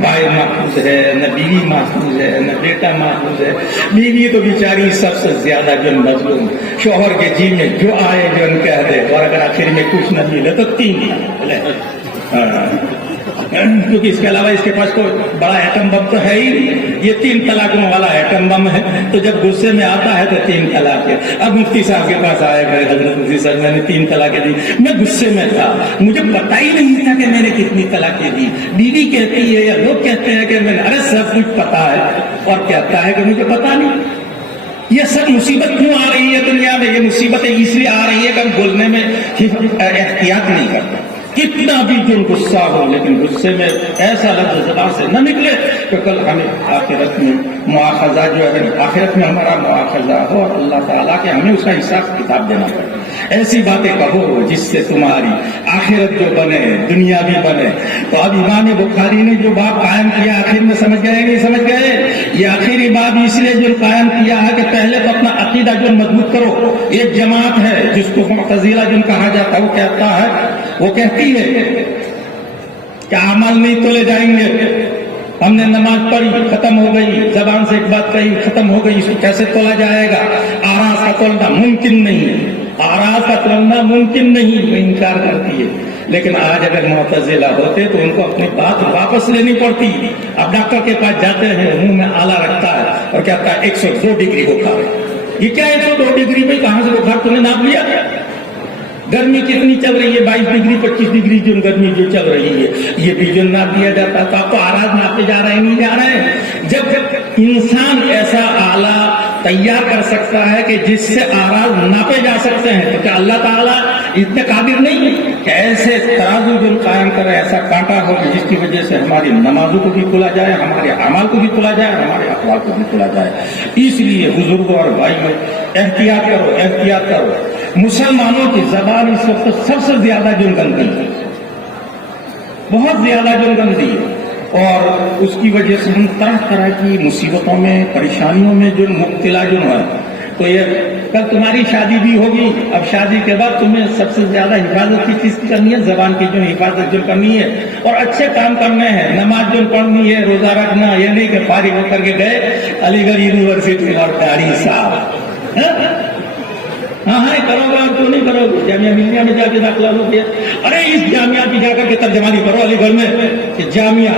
بھائی محفوظ ہے، نہ بیوی محفوظ ہے، نہ بیٹا محفوظ ہے۔ بیوی تو بیچاری سب سے زیادہ جو مظلوم، شوہر کے جی میں جو آئے جو کہہ دے، اور اگر آخر میں کچھ نہ ملے تو 3 دن کیونکہ اس کے علاوہ اس کے پاس کوئی بڑا ایٹم بم تو ہے ہی نہیں، یہ 3 طلاقوں والا ایٹم بم ہے، تو جب غصے میں آتا ہے تو 3 طلاق ہے۔ اب مفتی صاحب کے پاس آئے گئے، حضرت مفتی صاحب میں نے 3 طلاقیں دی، میں غصے میں تھا، مجھے پتا ہی نہیں تھا کہ میں نے کتنی طلاقیں دی۔ بیوی کہتی ہے یا لوگ کہتے ہیں کہ میں نے، ارے سب کچھ پتا ہے، اور کہتا ہے کہ مجھے پتا نہیں۔ یہ سب مصیبت کیوں آ رہی ہے دنیا میں؟ یہ مصیبتیں اس لیے آ رہی ہے کہ ہم بولنے میں احتیاط نہیں کرتے۔ کتنا بھی جو غصہ ہو، لیکن غصے میں ایسا لفظ زبان سے نہ نکلے کہ کل ہمیں آخرت میں مواخذہ جو ہے، آخرت میں ہمارا مواخذہ ہو اور اللہ تعالیٰ کے ہمیں اس کا حساب کتاب دینا پڑے۔ ایسی باتیں کہو جس سے تمہاری آخرت جو بنے، دنیا بھی بنے۔ تو اب امام بخاری نے جو باب قائم کیا، آخر میں سمجھ گئے نہیں سمجھ گئے؟ یہ آخری باب اس لیے جو قائم کیا ہے کہ پہلے تو اپنا عقیدہ جو مضبوط کرو۔ ایک جماعت ہے جس کو معتزلہ جو کہا جاتا ہے، وہ کہتا ہے، وہ کہتی ہے کہ اعمال نہیں تولے جائیں گے۔ ہم نے نماز پڑھی، ختم ہو گئی، زبان سے ایک بات کہی، ختم ہو گئی، اس کو کیسے تولا جائے گا؟ آراز کا تولنا ممکن نہیں، آراز کا تولنا ممکن نہیں، وہ انکار کرتی ہے۔ لیکن آج اگر معتزلہ ہوتے تو ان کو اپنی بات واپس لینی پڑتی۔ اب ڈاکٹر کے پاس جاتے ہیں، منہ میں آلہ رکھتا ہے اور کہتا ہے 102 ڈگری بخار۔ یہ کیا 102 ڈگری میں کہاں سے بخار تم نے ناپ لیا؟ گرمی کتنی چل رہی ہے؟ 22 ڈگری 25 ڈگری جو گرمی جو چل رہی ہے، یہ بھی جو ناپ دیا جاتا ہے۔ تو آپ کو آراز ناپے جا رہے ہیں، نہیں جا رہے ہیں؟ جب انسان ایسا آلہ تیار کر سکتا ہے کہ جس سے آراز ناپے جا سکتے ہیں، تو کیا اللہ تعالیٰ اتنے قادر نہیں ہے کہ ایسے ترازو جو قائم کرے، ایسا کانٹا ہو جس کی وجہ سے ہماری نمازوں کو بھی کھلا جائے، ہمارے اعمال کو بھی کھلا جائے، ہمارے اقوال کو بھی کھلا جائے۔ اس لیے بزرگوں اور بھائیوں، احتیاط کرو، احتیاط کرو۔ مسلمانوں کی زبان اس وقت سب سے زیادہ جو گندی ہے، بہت زیادہ جو گندی ہے، اور اس کی وجہ سے ہم طرح طرح کی مصیبتوں میں، پریشانیوں میں جو مبتلا جو ہے۔ تو یہ کل تمہاری شادی بھی ہوگی، اب شادی کے بعد تمہیں سب سے زیادہ حفاظت کی چیز کرنی ہے، زبان کی جو حفاظت جو کرنی ہے، اور اچھے کام کرنے ہیں، نماز جو پڑھنی ہے، روزہ رکھنا، یہ نہیں کہ فارغ ہو کر کے گئے علی گڑھ یونیورسٹی اور قاری صاحب، ہاں کرو گا، کیوں نہیں کرو گے؟ جامعہ ملیہ میں جا کے داخلہ ہو گیا، ارے اس جامعہ کی جا کر کے ترجمانی کرو علی گڑھ میں کہ جامعہ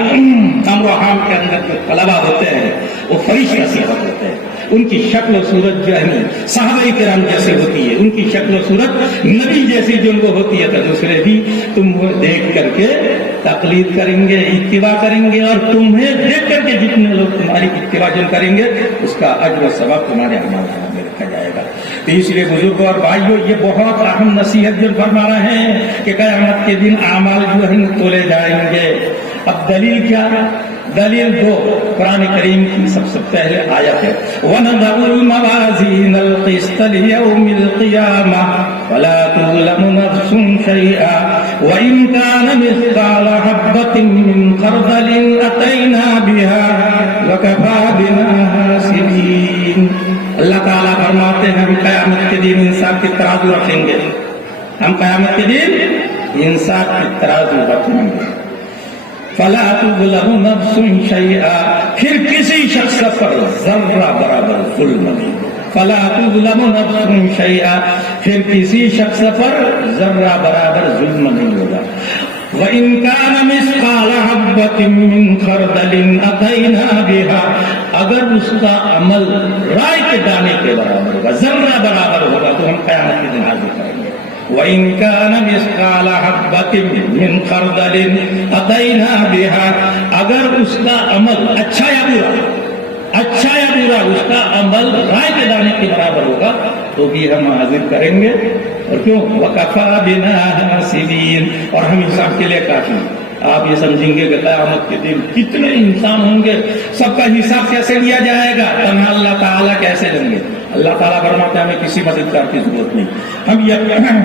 امر و حام کے اندر جو طلبا ہوتے ہیں وہ فرشتہ صفت ہوتے ہیں، ان کی شکل و صورت جو ہے صحابہ کرام جیسے ہوتی ہے، ان کی شکل و صورت نبی جیسی جو ان کو ہوتی ہے، تو دوسرے بھی تم وہ دیکھ کر کے تقلید کریں گے، اتباع کریں گے، اور تمہیں دیکھ کر کے جتنے لوگ تمہاری اتباع جو کریں گے اس کا اجر و ثواب تمہارے اعمال میں رکھا جائے گا۔ تو اس لیے بزرگوں اور بھائیوں، یہ بہت اہم نصیحت جو فرما رہے ہیں کہ قیامت کے دن اعمال جو ہیں تولے جائیں گے۔ اب دلیل کیا؟ دلیل 2 قرآن کریم کی سب سے پہلے آیت ہے، وَنَضَعُ الْمَوَازِينَ الْقِسْطَ لِيَوْمِ الْقِيَامَةِ فَلَا تُظْلَمُ نَفْسٌ شَيْئًا وَإِنْ كَانَ مِثْقَالَ حَبَّةٍ مِّنْ خَرْدَلٍ أَتَيْنَا بِهَا وَكَفَىٰ بِنَا حَاسِبِينَ۔ اللہ تعالیٰ فرماتے ہیں ہم قیامت کے دن انصاف کی ترازو رکھیں گے، ہم قیامت کے دن انصاف کی ترازو رکھیں گے۔ فَلَا تُظْلَمُ نَفْسٌ شَيْئًا، پھر کسی شخص پر ذرہ برابر ظلم نہیں۔ فَلَا تُظْلَمُ نَفْسٌ شَيْئًا، پھر کسی شخص پر ذرہ برابر ظلم نہیں ہوگا۔ وَإِنْ كَانَ مِثْقَالَ حَبَّةٍ مِّنْ خَرْدَلٍ أَتَيْنَا بِهَا، اگر اس کا عمل رائے کے دانے کے برابر ہوگا، ذرہ برابر ہوگا، تو ہم قیامت کے دن حاضر کریں گے۔ وَإِنْ كَانَ مِثْقَالَ حَبَّةٍ مِّنْ خَرْدَلٍ أَتَيْنَا بِهَا، اگر اس کا عمل اچھا یا برا، اچھا یا برا، اس کا عمل رائے کے دانے کے برابر ہوگا تو بھی ہم حاضر کریں گے۔ اور کیوں؟ وَكَفَىٰ بِنَا حَاسِبِينَ، اور ہم حساب کے لیے کافی۔ آپ یہ سمجھیں گے کہ قیامت کے دن کتنے انسان ہوں گے، سب کا حساب کیسے لیا جائے گا؟ تنہا اللہ تعالیٰ کیسے لیں گے؟ اللہ تعالیٰ فرماتے ہیں ہمیں کسی مددگار کی ضرورت نہیں، ہم یہ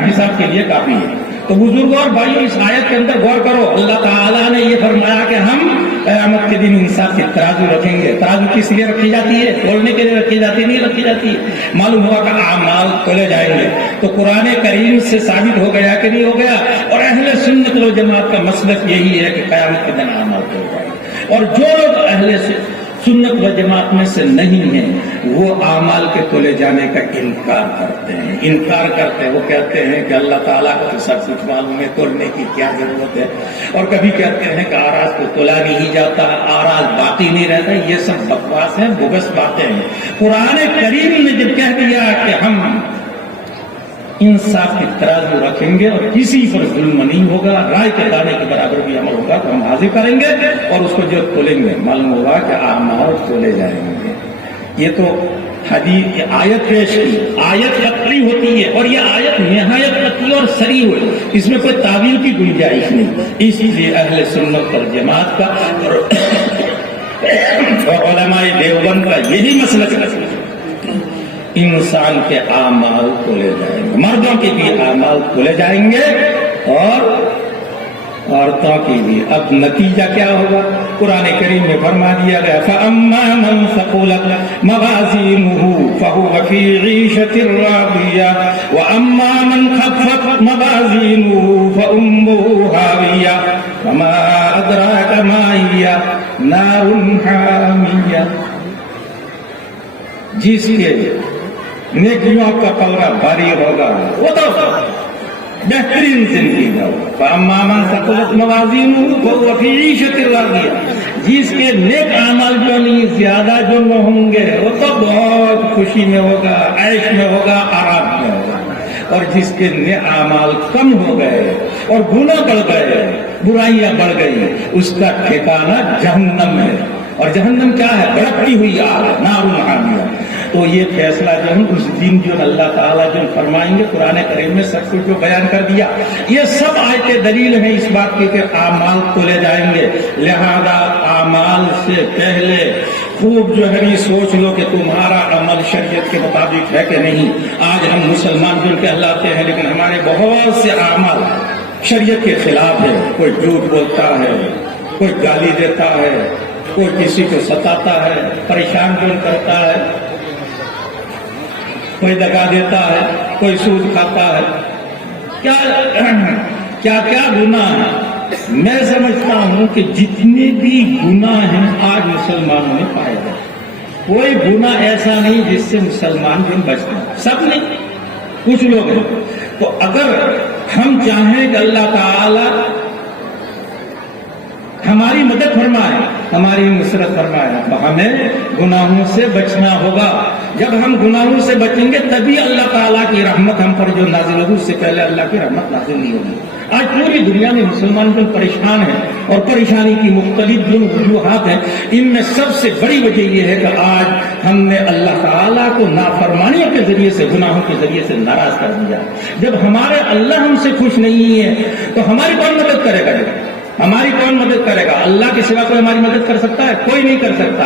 حساب کے لیے کافی ہے۔ تو بزرگوں اور بھائیوں، اس آیت کے اندر غور کرو، اللہ تعالیٰ نے یہ فرمایا کہ ہم قیامت کے دن انصاف کی ترازو رکھیں گے۔ ترازو کس لیے رکھی جاتی ہے؟ تولنے کے لیے رکھی جاتی ہے؟ نہیں رکھی جاتی ہے۔ معلوم ہوا کہ اعمال تولے جائیں گے، تو قرآن کریم سے ثابت ہو گیا کہ نہیں ہو گیا؟ اور اہل سنت و جماعت کا مسلک یہی ہے کہ قیامت کے دن اعمال تولے جائیں گے، اور جو لوگ اہل سنت و جماعت میں سے نہیں ہیں وہ اعمال کے تولے جانے کا انکار کرتے ہیں وہ کہتے ہیں کہ اللہ تعالیٰ کو تو سب کچھ معلوم ہے، تولنے کی کیا ضرورت ہے، اور کبھی کہتے ہیں کہ آراز کو تولا نہیں جاتا، آراز باقی نہیں رہتا. یہ سب بکواس ہیں، بوگس باتیں ہیں. قرآن کریم نے جب کہہ دیا کہ ہم انصاف کی ترازو رکھیں گے اور کسی پر ظلم نہیں ہوگا، رائے کے دانے کے برابر بھی عمل ہوگا تو ہم حاضر کریں گے اور اس کو جو تولیں گے معلوم ہوگا کہ اعمال تولے جائیں گے. یہ تو حدیث آیت پیش کی، آیت قطعی ہوتی ہے اور یہ آیت نہایت قطعی اور صریح ہوئی، اس میں کوئی تعویل کی گنجائش نہیں. اسی لیے اہل سنت اور جماعت کا اور علماء دیوبند کا یہی مسلک ہے، انسان کے اعمال تولے جائیں گے، مردوں کے بھی اعمال تولے جائیں گے اور عورتوں کی بھی. اب نتیجہ کیا ہوگا؟ قرآن کریم میں فرما دیا گیا فَأَمَّا مَنْ ثَقُلَتْ مَوَازِينُهُ فَهُوَ فِي عِيشَةٍ رَاضِيَةٍ وَأَمَّا مَنْ خَفَّتْ مَوَازِينُهُ فَأُمُّهُ هَاوِيَةٌ وَمَا أَدْرَاكَ مَا هِيَ نَارٌ حَامِيَةٌ. جس کے نیکیوں کا پلڑا بھاری ہوگا وہ تو بہترین زندگی ہوگا. فَأَمَّا مَنْ ثَقُلَتْ مَوَازِينُهُ فَهُوَ فِي عِيشَةٍ رَاضِيَةٍ. جس کے نیک اعمال جو نہیں زیادہ جو نہ ہوں گے وہ تو بہت خوشی میں ہوگا، عیش میں ہوگا، آرام میں ہوگا. اور جس کے نیک اعمال کم ہو گئے اور گناہ بڑھ گئے، برائیاں بڑھ گئی، اس کا ٹھکانہ جہنم ہے. اور جہنم کیا ہے؟ بھڑکتی ہوئی آگ، نار حامیہ. تو یہ فیصلہ جو ہے اس دن جو اللہ تعالیٰ جو فرمائیں گے قرآن کریم میں سب کچھ جو بیان کر دیا. یہ سب آیتیں دلیل ہیں اس بات کی کہ اعمال تولے جائیں گے. لہذا اعمال سے پہلے خوب جو ہے یہ سوچ لو کہ تمہارا عمل شریعت کے مطابق ہے کہ نہیں. آج ہم مسلمان جو کہلاتے ہیں لیکن ہمارے بہت سے اعمال شریعت کے خلاف ہے. کوئی جھوٹ بولتا ہے، کوئی گالی دیتا ہے، کوئی کسی کو ستاتا ہے، پریشان جو کرتا ہے، کوئی دگا دیتا ہے، کوئی سود کھاتا ہے. کیا کیا گناہ ہیں. میں سمجھتا ہوں کہ جتنے بھی گناہ ہیں آج مسلمانوں میں پائے گئے. کوئی گناہ ایسا نہیں جس سے مسلمان جو بچنا، سب نہیں، کچھ لوگ ہیں. تو اگر ہم چاہیں کہ اللہ تعالی ہماری مدد فرمائے، ہماری نصرت فرمائے، تو ہمیں گناہوں سے بچنا ہوگا. جب ہم گناہوں سے بچیں گے تبھی اللہ تعالیٰ کی رحمت ہم پر جو نازل ہوگی، اس سے پہلے اللہ کی رحمت نازل نہیں ہوگی. آج پوری دنیا میں مسلمان جو پریشان ہیں اور پریشانی کی مختلف جو وجوہات ہیں، ان میں سب سے بڑی وجہ یہ ہے کہ آج ہم نے اللہ تعالیٰ کو نافرمانیوں کے ذریعے سے، گناہوں کے ذریعے سے ناراض کر دیا. جب ہمارے اللہ ہم سے خوش نہیں ہے تو ہماری کون مدد کرے گا؟ ہماری کون مدد کرے گا؟ اللہ کے سوا کوئی ہماری مدد کر سکتا ہے؟ کوئی نہیں کر سکتا.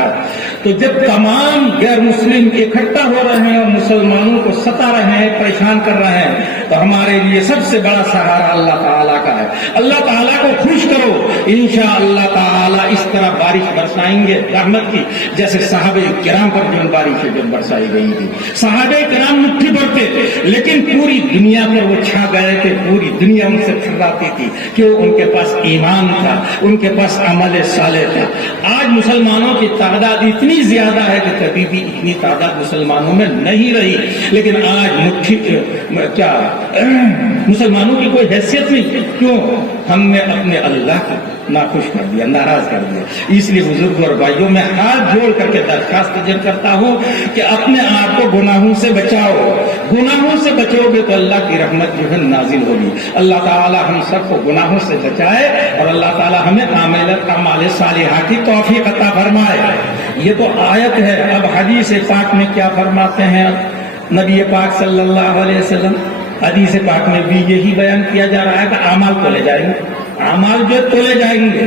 تو جب تمام غیر مسلم اکٹھا ہو رہے ہیں اور مسلمانوں کو ستا رہے ہیں، پریشان کر رہے ہیں، تو ہمارے لیے سب سے بڑا سہارا اللہ تعالیٰ کا ہے. اللہ تعالیٰ کو خوش کرو، انشاءاللہ تعالیٰ اس طرح بارش برسائیں گے رحمت کی، جیسے صحابہ کرام پر جو بارشیں جو برسائی گئی تھی. صحابہ کرام مٹھی بھرتے لیکن پوری دنیا پر وہ چھا گئے کہ پوری دنیا ان سے تھراتی تھی، کیوں؟ ان کے پاس ایمان تھا، ان کے پاس عمل صالح تھا. آج مسلمانوں کی تعداد اتنی زیادہ ہے کہ کبھی بھی اتنی تعداد مسلمانوں میں نہیں رہی، لیکن آج مٹھی کیا مسلمانوں کی کوئی حیثیت نہیں. کیوں؟ ہم نے اپنے اللہ کو ناخوش کر دیا، ناراض کر دیا. اس لیے بزرگ اور بھائیوں میں ہاتھ جوڑ کر کے درخواست کرتا ہوں کہ اپنے آپ کو گناہوں سے بچاؤ. گناہوں سے بچو گے تو اللہ کی رحمت جو ہے نازل ہوگی. اللہ تعالی ہم سب کو گناہوں سے بچائے اور اللہ تعالی ہمیں اعمال صالحہ کی توفیق عطا فرمائے. یہ تو آیت ہے. اب حدیث پاک میں کیا فرماتے ہیں نبی پاک صلی اللہ علیہ وسلم؟ حدیث پاک میں بھی یہی بیان کیا جا رہا ہے کہ اعمال تولے جائیں گے، اعمال جو تولے جائیں گے.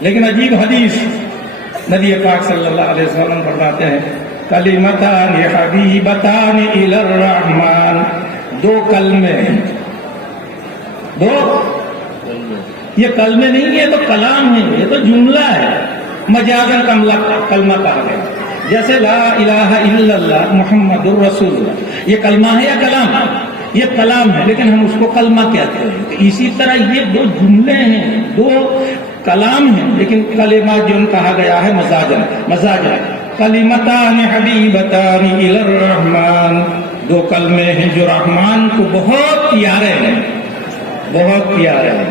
لیکن عجیب حدیث نبی پاک صلی اللہ علیہ وسلم فرماتے ہیں کلمتان حبیبتان الی الرحمن. دو کلمے، دو یہ کلمے نہیں، یہ تو کلام ہے، یہ تو جملہ ہے. مجازن کلمہ کہا گیا، جیسے لا الہ الا اللہ محمد الرسول اللہ. یہ کلمہ ہے یا کلام؟ یہ کلام ہے، لیکن ہم اس کو کلمہ کہتے ہیں. اسی طرح یہ دو جملے ہیں، دو کلام ہے، لیکن کلمات جو کہا گیا ہے مزاجن کلمتان حبیبتان الی الرحمن، دو کلمے ہیں جو رحمان کو بہت پیارے ہیں، بہت پیارے ہیں،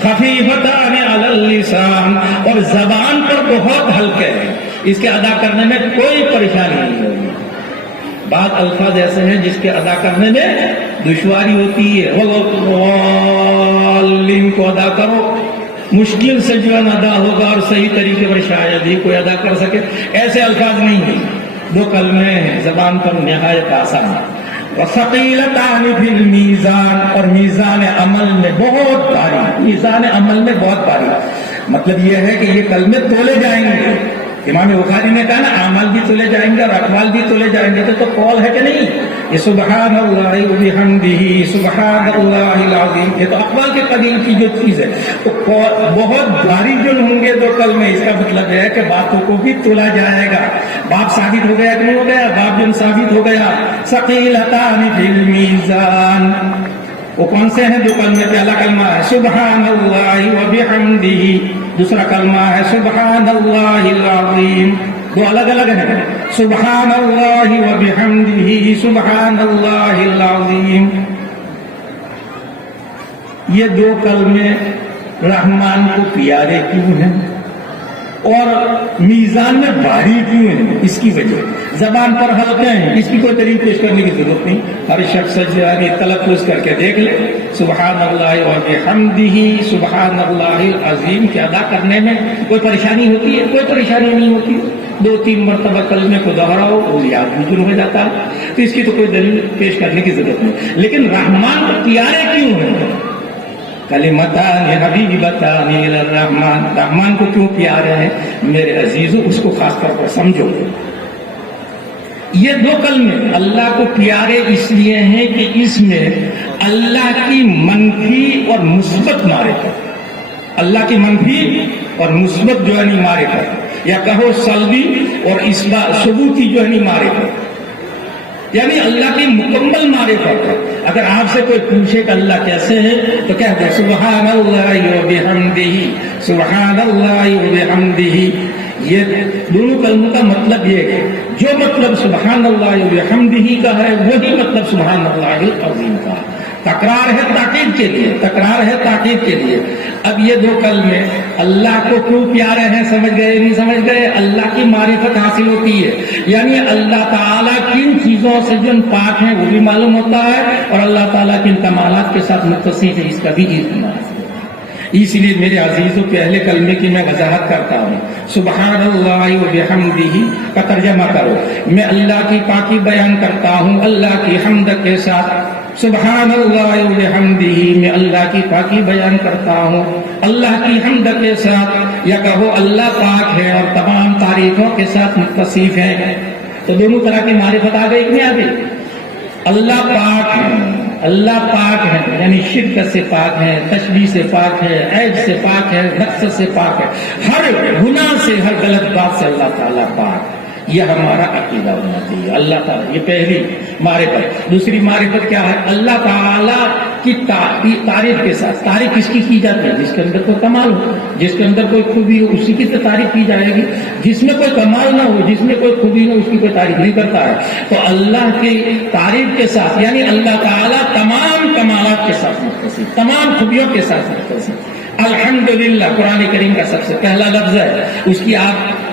خفیفتان علی اللسان، اور زبان پر بہت ہلکے ہیں، اس کے ادا کرنے میں کوئی پریشانی نہیں ہوگی۔ بعض الفاظ ایسے ہیں جس کے ادا کرنے میں دشواری ہوتی ہے، واللین کو ادا کرو، مشکل سے جو ادا ہوگا اور صحیح طریقے پر شاید ہی کوئی ادا کر سکے، ایسے الفاظ نہیں ہیں، دو کلمے ہیں زبان پر نہایت آسان۔ وثقیلتان فی المیزان، اور میزان عمل میں بہت بھاری، میزان عمل میں بہت بھاری، مطلب یہ ہے کہ یہ کلمے تولے جائیں گے۔ امام بخاری نے کہا نا اعمال بھی تولے جائیں گے اور اقوال بھی تولے جائیں گے، تو قول ہے کہ نہیں؟ یہ سبحان اللہ وبحمدہ سبحان اللہ العظیم، یہ تو اقوال کے قبیل کی جو چیز ہے، تو بہت بھاری جو ہوں گے دو کلمے، اس کا مطلب ہے کہ باتوں کو بھی تولا جائے گا۔ باب ثابت ہو گیا کہ نہیں ہو گیا؟ باب جو ثابت ہو گیا۔ ثقیلتان فی المیزان، وہ کون سے ہیں دو کلمے؟ پہلا کلمہ ہے سبحان اللہ وبحمدہ، دوسرا کلمہ ہے سبحان اللہ العظیم، دو الگ الگ ہیں، سبحان اللہ وبحمدہ سبحان اللہ العظیم۔ یہ دو کلمے رحمان کو پیارے کیوں ہیں اور میزان میں بھاری کیوں ہیں؟ اس کی وجہ زبان پر ہلکے ہیں، اس کی کوئی دلیل پیش کرنے کی ضرورت نہیں، ہر شخص جو ہے تلفظ کر کے دیکھ لے، سبحان اللہ وبحمدہ سبحان اللہ العظیم کے ادا کرنے میں کوئی پریشانی ہوتی ہے؟ کوئی پریشانی نہیں ہوتی، 2-3 مرتبہ کلمے کو دہراؤ وہ یاد بھی ہو جاتا ہے، تو اس کی تو کوئی دلیل پیش کرنے کی ضرورت نہیں۔ لیکن رحمان کو پیارے کیوں ہیں؟ کلمتان حبیبتان الی الرحمن، رحمان کو کیوں پیارے ہیں میرے عزیزو؟ اس کو خاص طور پر سمجھو۔ یہ دو کلمے اللہ کو پیارے اس لیے ہیں کہ اس میں اللہ کی منفی اور مثبت معرفت، اللہ کی منفی اور مثبت جو ہے نہیں معرفت، یا کہو سلبی اور ثبوتی جو ہے نہیں معرفت، یعنی اللہ کی مکمل معرفت ہے۔ اگر آپ سے کوئی پوچھے کہ اللہ کیسے ہے تو کہتے ہیں سبحان اللہ وبحمدہ سبحان اللہ وبحمدہ۔ یہ دونوں کلموں کا مطلب یہ ہے، جو مطلب سبحان اللہ وبحمدہ کا ہے وہی مطلب سبحان اللہ العظیم کا ہے۔ تکرار ہے تاکید کے لیے، تکرار ہے تاکید کے لیے۔ اب یہ دو کلمے اللہ کو کیوں پیارے ہیں سمجھ گئے نہیں سمجھ گئے؟ اللہ کی معرفت حاصل ہوتی ہے، یعنی اللہ تعالیٰ کن چیزوں سے جو پاک ہیں وہ بھی معلوم ہوتا ہے، اور اللہ تعالیٰ کن کمالات کے ساتھ متصف ہے اس کا بھی علم ہے۔ اس لیے میرے عزیزوں پہلے کلمے کی میں وضاحت کرتا ہوں، سبحان اللہ وبحمدہ کا ترجمہ کرو، میں اللہ کی پاکی بیان کرتا ہوں اللہ کی حمد کے ساتھ۔ سبحان اللہ وبحمدہ، میں اللہ کی پاکی بیان کرتا ہوں اللہ کی حمد کے ساتھ، یا کہو اللہ پاک ہے اور تمام تعریفوں کے ساتھ متصف ہے۔ تو دونوں طرح کی معرفت آ گئی کہ نہیں آ گئی؟ اللہ پاک ہے، اللہ پاک ہے یعنی شرک سے پاک ہے، تشبیہ سے پاک ہے، عیب سے پاک ہے، نقص سے پاک ہے، ہر گناہ سے، ہر غلط بات سے اللہ تعالیٰ پاک۔ یہ ہمارا عقیدہ ہونا چاہیے اللہ تعالیٰ، یہ پہلی معرفت۔ دوسری معرفت کیا ہے؟ اللہ تعالیٰ کی تعریف کے ساتھ۔ تعریف کس کی جاتی ہے؟ جس کے اندر کوئی کمال ہو، جس کے اندر کوئی خوبی ہو اسی کی تو تعریف کی جائے گی۔ جس میں کوئی کمال نہ ہو، جس میں کوئی خوبی نہ ہو، اس کی کوئی تعریف نہیں کرتا ہے۔ تو اللہ کی تعریف کے ساتھ یعنی اللہ تعالیٰ تمام کمالات کے ساتھ متصف، تمام خوبیوں کے ساتھ متصف۔ الحمدللہ قرآن کریم کا سب سے پہلا لفظ ہے،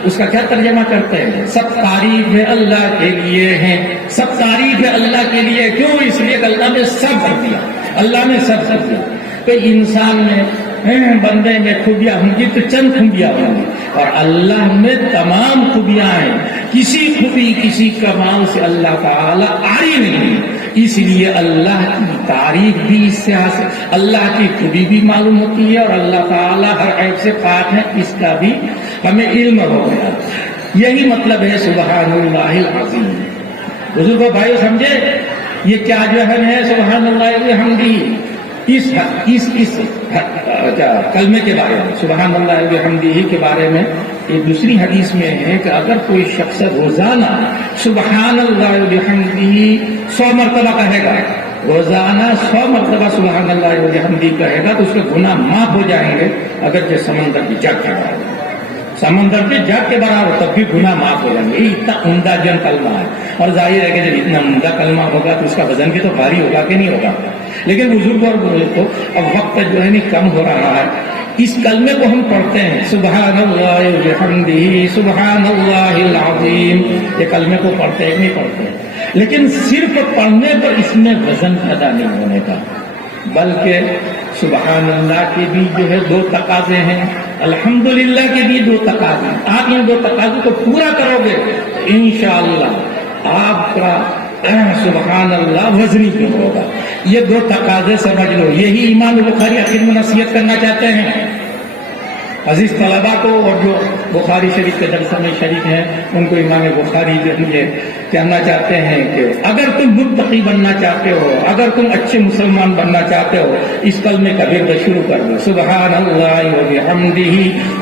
اس کا کیا ترجمہ کرتے ہیں؟ سب تعریف ہے اللہ کے لیے ہیں، سب تعریف ہے اللہ کے لیے۔ کیوں؟ اس لیے کہ اللہ نے سب کر دیا، اللہ نے سب کر دیا۔ تو انسان میں بندے میں خوبیاں ہوں گی تو چند خوبیاں ہوں گی، اور اللہ میں تمام خوبیاں ہیں، کسی خوبی کسی کمال سے اللہ تعالیٰ عاری نہیں۔ اس لیے اللہ کی تعریف بھی اس سے حاصل، اللہ کی خوبی بھی معلوم ہوتی ہے، اور اللہ تعالیٰ ہر عیب سے پاک ہے، اس کا بھی ہمیں علم ہو گیا۔ یہی مطلب ہے سبحان اللہ العظیم۔ بزرگوں بھائیو سمجھے یہ کیا جو ہے سبحان اللہ وبحمدہ، اس کلمے کے بارے میں، سبحان اللہ وبحمدہ کے بارے میں ایک دوسری حدیث میں ہے کہ اگر کوئی شخص روزانہ سبحان اللہ وبحمدہ 100 مرتبہ کہے گا روزانہ 100 مرتبہ سبحان اللہ وبحمدہ کہے گا تو اس کے گناہ معاف ہو جائیں گے، اگرچہ سمندر کی جگ کے برابر، سمندر کے جگ کے برابر، تب بھی گناہ معاف ہو جائیں گے۔ یہ اتنا عمدہ جن کلمہ ہے، اور ظاہر ہے کہ جب اتنا عمدہ کلمہ ہوگا تو اس کا وزن بھی تو بھاری ہوگا کہ نہیں ہوگا؟ لیکن بزرگ اور بزرگ کو اب وقت جو ہے نہیں کم ہو رہا ہے، اس کلمے کو ہم پڑھتے ہیں سبحان اللہ وبحمدہ سبحان اللہ العظیم، یہ کلمے کو پڑھتے ہیں نہیں پڑھتے ہیں، لیکن صرف پڑھنے پر اس میں وزن پیدا نہیں ہونے کا، بلکہ سبحان اللہ کے بھی جو ہے 2 تقاضے ہیں، الحمدللہ کے بھی 2 تقاضے ہیں۔ آپ ان 2 تقاضوں کو پورا کرو گے انشاءاللہ آپ کا سبحان اللہ وزنی کیوں ہوگا۔ یہ 2 تقاضے سمجھ لو، یہی امام بخاری آخر میں نصیحت کرنا چاہتے ہیں عزیز طلباء کو، اور جو بخاری شریف کے درس میں شریک ہیں ان کو امام بخاری جو یہ کہنا چاہتے ہیں کہ اگر تم متقی بننا چاہتے ہو، اگر تم اچھے مسلمان بننا چاہتے ہو، اس کلمے کا ورد شروع کر دو، سبحان اللہ وبحمدہ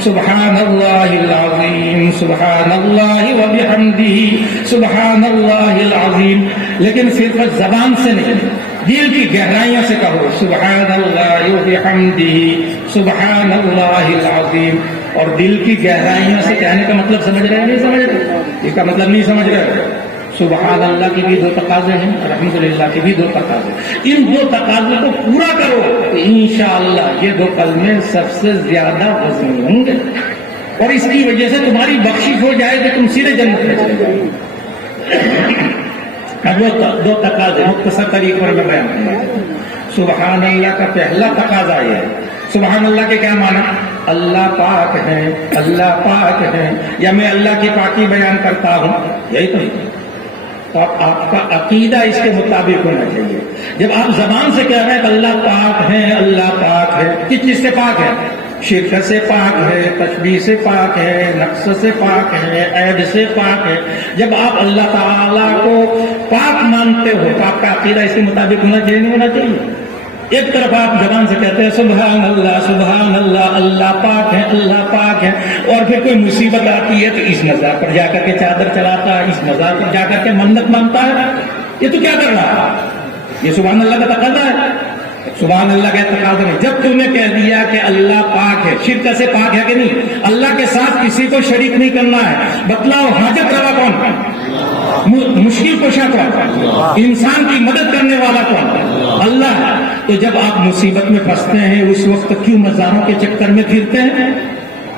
سبحان اللہ العظیم سبحان اللہ وبحمدہ سبحان اللہ العظیم، لیکن صرف زبان سے نہیں، دل کی گہرائیوں سے کہو سبحان اللہ وبحمدہ سبحان اللہ العظیم، اور دل کی گہرائیوں سے کہنے کا مطلب سمجھ رہے ہیں نہیں سمجھ رہے؟ اس کا مطلب نہیں سمجھ رہے؟ سبحان اللہ کے بھی 2 تقاضے ہیں، الحمدللہ کے بھی 2 تقاضے، ان 2 تقاضوں کو پورا کرو تو انشاءاللہ یہ 2 کلمے سب سے زیادہ وزنی ہوں گے، اور اس کی وجہ سے تمہاری بخشش ہو جائے کہ تم سیدھے جنت میں چلے جاؤ۔ اب وہ 2 تقاضے مختصر طریقے پر میں بیان کروں۔ سبحان اللہ کا پہلا تقاضا یہ ہے، سبحان اللہ کے کیا معنی؟ اللہ پاک ہے، اللہ پاک ہے، یا میں اللہ کی پاکی بیان کرتا ہوں، یہی تو نہیں۔ تو آپ کا عقیدہ اس کے مطابق ہونا چاہیے۔ جب آپ زبان سے کہہ رہے ہیں کہ اللہ پاک ہے، اللہ پاک ہے، کس چیز سے پاک ہے؟ شرک سے پاک ہے، تشبیہ سے پاک ہے، نقص سے پاک ہے، عیب سے پاک ہے۔ جب آپ اللہ تعالیٰ کو پاک مانتے ہو تو آپ کا عقیدہ اس کے مطابق ہونا چاہیے نہیں ہونا چاہیے؟ ایک طرف آپ زبان سے کہتے ہیں سبحان اللہ، اللہ پاک ہے، اللہ پاک ہے، اور پھر کوئی مصیبت آتی ہے تو اس مزار پر جا کر کے چادر چلاتا ہے، اس مزار پر جا کر کے منت مانگتا ہے، یہ تو کیا کر رہا ہے؟ یہ سبحان اللہ کا تقاضا ہے؟ سبحان اللہ کا تقاضا نہیں۔ جب تم نے کہہ دیا کہ اللہ پاک ہے، شرک سے پاک ہے کہ نہیں؟ اللہ کے ساتھ کسی کو شریک نہیں کرنا ہے، بتلاؤ حاجت روا کون ہے؟ مشکل کشا کون؟ انسان کی مدد کرنے والا کون؟ اللہ ہے۔ تو جب آپ مصیبت میں پھنستے ہیں اس وقت کیوں مزاروں کے چکر میں پھرتے ہیں؟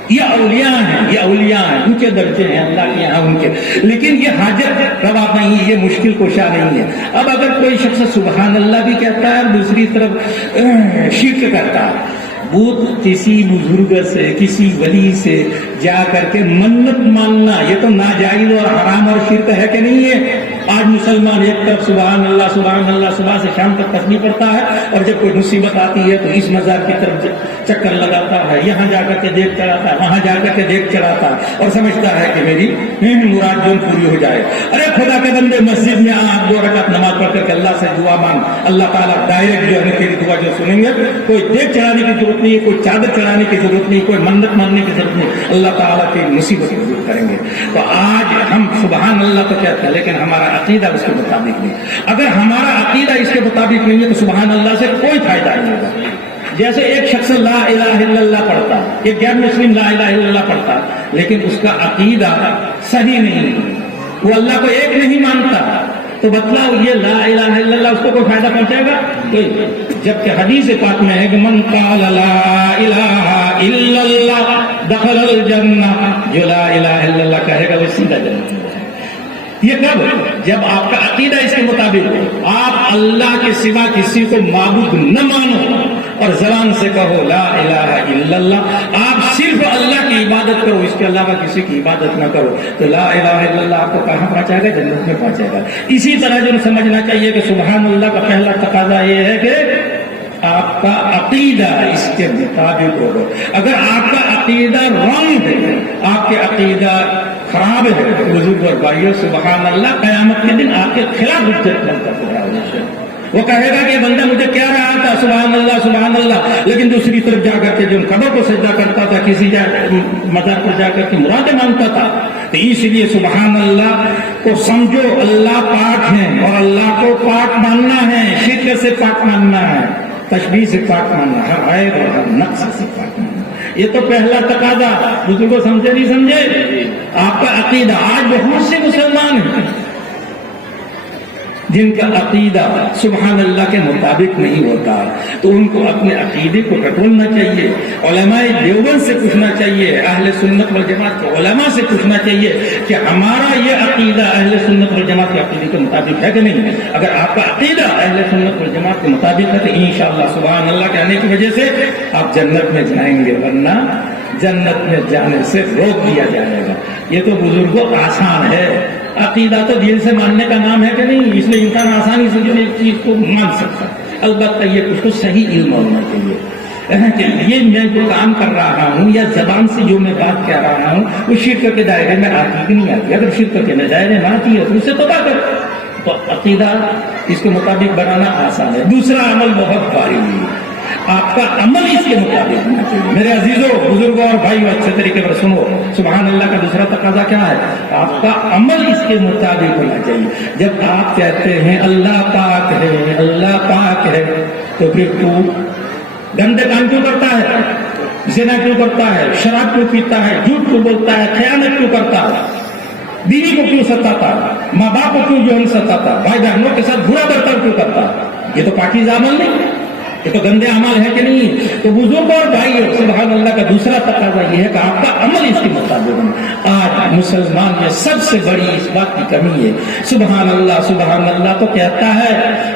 یہ اولیاء ہیں، یہ اولیاء ہیں، ان کے درجے ہیں اللہ کے یہاں ان کے، لیکن یہ حاجت روا نہیں ہے، یہ مشکل کشا نہیں ہے۔ اب اگر کوئی شخص سبحان اللہ بھی کہتا ہے اور دوسری طرف شرک کرتا ہے، کسی بزرگ سے، کسی ولی سے جا کر کے منت مانگنا، یہ تو ناجائز اور حرام اور شرک ہے کہ نہیں ہے؟ آج مسلمان ایک طرف سبحان اللہ صبح سے شام تک تسبیح پڑھتا ہے، اور جب کوئی مصیبت آتی ہے تو اس مزار کی طرف چکر لگاتا ہے، یہاں جا کر کے دیکھ چڑھاتا ہے، وہاں جا کر کے دیکھ چڑھاتا ہے، اور سمجھتا ہے کہ میری مراد جو پوری ہو جائے۔ ارے خدا کے بندے، مسجد میں آپ 2 رکعت نماز پڑھ کر کے اللہ سے دعا مانگ، اللہ تعالیٰ ڈائریکٹ جو ہے تیری دعا جو سنیں گے۔ کوئی دیکھ چڑھانے کی ضرورت نہیں ہے، کوئی چادر چڑھانے کی ضرورت نہیں، کوئی منت مانگنے کی ضرورت نہیں، اللہ تعالیٰ کی مصیبت کو دور کریں گے۔ تو آج ہم سبحان اللہ تو کہتے ہیں، لیکن ہمارا عقیدہ اس کے مطابق نہیں۔ اگر ہمارا عقیدہ اس کے مطابق نہیں ہے تو سبحان اللہ سے کوئی فائدہ نہیں ہوگا۔ جیسے ایک شخص لا الہ الا اللہ پڑھتا، ایک غیر مسلم لا الہ الا اللہ پڑھتا، لیکن اس کا عقیدہ صحیح نہیں، وہ اللہ کو ایک نہیں مانتا، تو بتلاؤ یہ لا الہ الا اللہ اس کو کوئی فائدہ پہنچائے گا؟ کوئی۔ جبکہ حدیث پاک میں ہے کہ من قال لا الہ الا اللہ دخل الجنہ، جو لا الہ الا اللہ کہے گا وہ سیدھا جنت میں۔ یہ کب؟ جب آپ کا عقیدہ اس کے مطابق ہو، آپ اللہ کے سوا کسی کو معبود نہ مانو اور زبان سے کہو لا الہ الا اللہ، آپ صرف اللہ کی عبادت کرو، اس کے علاوہ کسی کی عبادت نہ کرو، تو لا الہ الا اللہ آپ کو کہاں پہنچائے گا؟ جنت میں پہنچائے گا۔ اسی طرح جو سمجھنا چاہیے کہ سبحان اللہ کا پہلا تقاضا یہ ہے کہ آپ کا عقیدہ اس کے مطابق ہوگا۔ اگر آپ کا عقیدہ رانگ ہے، آپ کے عقیدہ خراب ہے، بزرگ اور بھائیوں سبحان اللہ قیامت کے دن آپ کے خلاف حجت بن کر خدا وہ کہے گا کہ بندہ مجھے کیا رہا تھا سبحان اللہ، لیکن دوسری طرف جا کر کے جو قبر کو سجدہ کرتا تھا، کسی مزار پر جا کر کے مرادیں مانگتا تھا۔ تو اس لیے سبحان اللہ کو سمجھو، اللہ پاک ہے اور اللہ کو پاک ماننا ہے، شرک پاک ماننا ہے، تشبیہ سے پاک ماننا، ہر عیب اور ہر نقص سے پاک ماننا. یہ تو پہلا تقاضا. بزرگوں سمجھے نہیں سمجھے؟ آپ کا عقیدہ. آج بہت سے مسلمان ہیں جن کا عقیدہ سبحان اللہ کے مطابق نہیں ہوتا، تو ان کو اپنے عقیدے کو ٹٹولنا چاہیے. علماء دیوبند سے پوچھنا چاہیے، اہل سنت والجماعت کے علماء سے پوچھنا چاہیے کہ ہمارا یہ عقیدہ اہل سنت والجماعت کے عقیدے کے مطابق ہے کہ نہیں. اگر آپ کا عقیدہ اہل سنت والجماعت کے مطابق ہے تو انشاءاللہ سبحان اللہ کہنے کی وجہ سے آپ جنت میں جائیں گے، ورنہ جنت میں جانے سے روک دیا جائے گا. یہ تو بزرگوں آسان ہے. عقیدہ تو دل سے ماننے کا نام ہے کہ نہیں، اس لیے انسان آسانی سے جو ایک چیز کو مان سکتا ہے. البتہ یہ اس کو صحیح علم ہونا چاہیے کہ یہ میں جو کام کر رہا ہوں یا زبان سے جو میں بات کہہ رہا ہوں وہ شرک کے دائرے میں آتی کہ نہیں آتی. اگر شرک کے دائرے میں آتی ہے تو اس سے توبہ کر. تو عقیدہ اس کے مطابق بنانا آسان ہے. دوسرا عمل بہت بھاری ہے، آپ کا عمل اس کے مطابق ہونا چاہیے. میرے عزیزوں، بزرگوں اور بھائیوں، اچھے طریقے پر سنو. سبحان اللہ کا دوسرا تقاضا کیا ہے؟ آپ کا عمل اس کے مطابق ہونا چاہیے. جب آپ کہتے ہیں اللہ پاک ہے، اللہ پاک ہے، تو پھر تو گندے کام کیوں کرتا ہے؟ زنا کیوں کرتا ہے؟ شراب کیوں پیتا ہے؟ جھوٹ کیوں بولتا ہے؟ خیانت کیوں کرتا ہے؟ بیوی کو کیوں ستاتا ہے؟ ماں باپ کو کیوں جو ہے ستاتا ہے؟ بھائی بہنوں کے ساتھ برا برتاؤ کیوں کرتا ہے؟ یہ تو پاکیزہ عمل نہیں، یہ تو گندے عمل ہے کہ نہیں. تو بزرگ اور بھائیوں، سبحان اللہ کا دوسرا تقاضا یہ ہے کہ آپ کا عمل اس کے مطابق بنے. آج مسلمان میں سب سے بڑی اس بات کی کمی ہے. سبحان اللہ تو کہتا ہے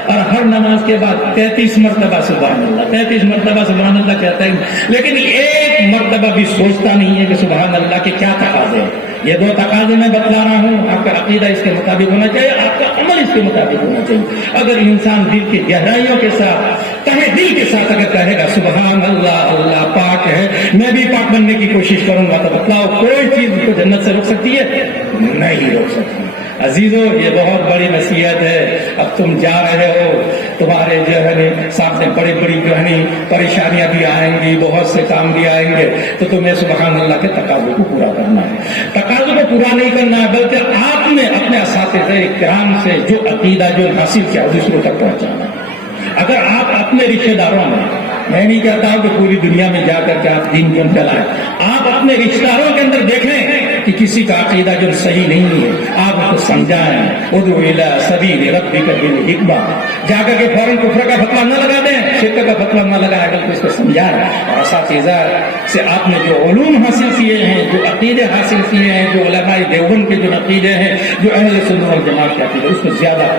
اور ہر نماز کے بعد 33 مرتبہ سبحان اللہ، 33 مرتبہ سبحان اللہ کہتا ہے، لیکن ایک مرتبہ بھی سوچتا نہیں ہے کہ سبحان اللہ کے کیا تقاضے ہیں. یہ دو تقاضے میں بتلا رہا ہوں. آپ کا عقیدہ اس کے مطابق ہونا چاہیے، آپ کا عمل اس کے مطابق ہونا چاہیے. اگر انسان دل کی گہرائیوں کے ساتھ، تہہ دل کے ساتھ اگر کہے گا سبحان اللہ، اللہ پاک ہے، میں بھی پاک بننے کی کوشش کروں گا، تو بتلاؤ کوئی چیز کو جنت سے روک سکتی ہے؟ نہیں روک سکتی. عزیزوں، یہ بہت بڑی نصیحت ہے. اب تم جا رہے ہو، تمہارے جو ہے سامنے بڑی بڑی جو ہے پریشانیاں بھی آئیں گی، بہت سے کام بھی آئیں گے، تو تمہیں سبحان اللہ کے تقاضوں کو پورا کرنا ہے. تقاضوں کو پورا نہیں کرنا ہے، بلکہ آپ نے اپنے اساتذہ کرام سے جو عقیدہ جو حاصل کیا دوسروں تک پہنچانا ہے. اگر آپ اپنے رشتے داروں میں نہیں کہتا ہوں کہ پوری دنیا میں جا کر کے آپ دین کیوں پھیلائیں، آپ اپنے رشتے داروں کے اندر دیکھیں کہ کسی کا عقیدہ جو صحیح نہیں ہے، آپ اس کو سمجھائیں. ادعو الی سبیل ربک بالحکمہ. جا کر کے فوراً کفر کا فتویٰ نہ لگا دیں، شرک کا فتویٰ نہ لگائیں، بلکہ اس کو سمجھائیں. اور اساتذہ سے آپ نے جو علوم حاصل کیے ہیں، جو عقیدے حاصل کیے ہیں، جو علماء دیوبند کے جو عقیدے ہیں، جو اہل سنت والجماعت کے عقیدے، اس کو زیادہ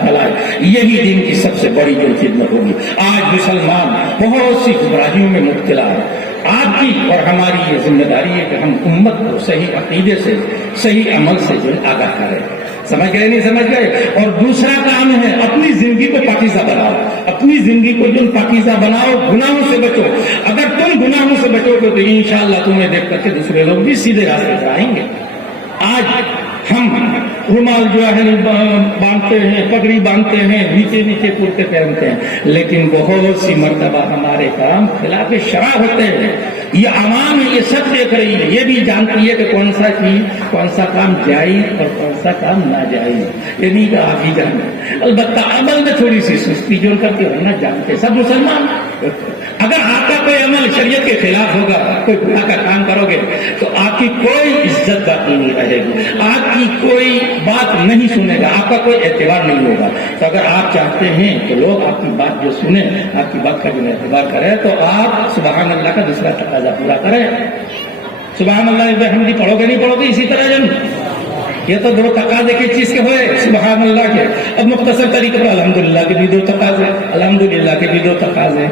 پھیلائیں. یہی دین کی سب سے بڑی جو خدمت ہوگی. آج مسلمان بہت سی گمراہیوں میں مبتلا ہے. آپ کی اور ہماری یہ ذمہ داری ہے کہ ہم امت کو صحیح عقیدے سے، صحیح عمل سے جو آگاہ کریں. سمجھ گئے نہیں سمجھ گئے؟ اور دوسرا کام ہے اپنی زندگی کو پاکیزہ بناؤ. اپنی زندگی کو جو پاکیزہ بناؤ، گناہوں سے بچو. اگر تم گناہوں سے بچو گے تو انشاءاللہ تمہیں دیکھ کر کے دوسرے لوگ بھی سیدھے راستے پر آئیں گے. آج ہم رومال جو ہے باندھتے ہیں، پگڑی باندھتے ہیں، نیچے نیچے کرتے پہنتے ہیں، لیکن بہت سی مرتبہ ہمارے کام خلاف شرع ہوتے ہیں. یہ عوام یہ سب دیکھ رہی ہے، یہ بھی جانتی ہے کہ کون سا کام جائز اور کون سا کام ناجائز. یہ نہیں کہ آپ ہی جانتے، البتہ عمل میں تھوڑی سی سستی جو کرتے ہونا جانتے سب مسلمان. اگر آپ کا کوئی عمل شریعت کے خلاف ہوگا، کوئی گناہ کا کام کرو گے، تو آپ کی کوئی عزت باقی نہیں رہے گی، آپ کی کوئی بات نہیں سنے گا، آپ کا کوئی اعتبار نہیں ہوگا. تو اگر آپ چاہتے ہیں کہ لوگ آپ کی بات جو سنیں، آپ کی بات کا جو اعتبار کریں، تو آپ سبحان اللہ کا دوسرا تقاضا پورا کریں. سبحان اللہ بحمدہ پڑھو گے نہیں پڑھو گے اسی طرح جن. یہ تو دو تقاضے کی چیز کے ہوئے سبحان اللہ کے. اب مختصر طریقے پر الحمدللہ کے بھی دو تقاضے، الحمدللہ کے بھی دو تقاضے.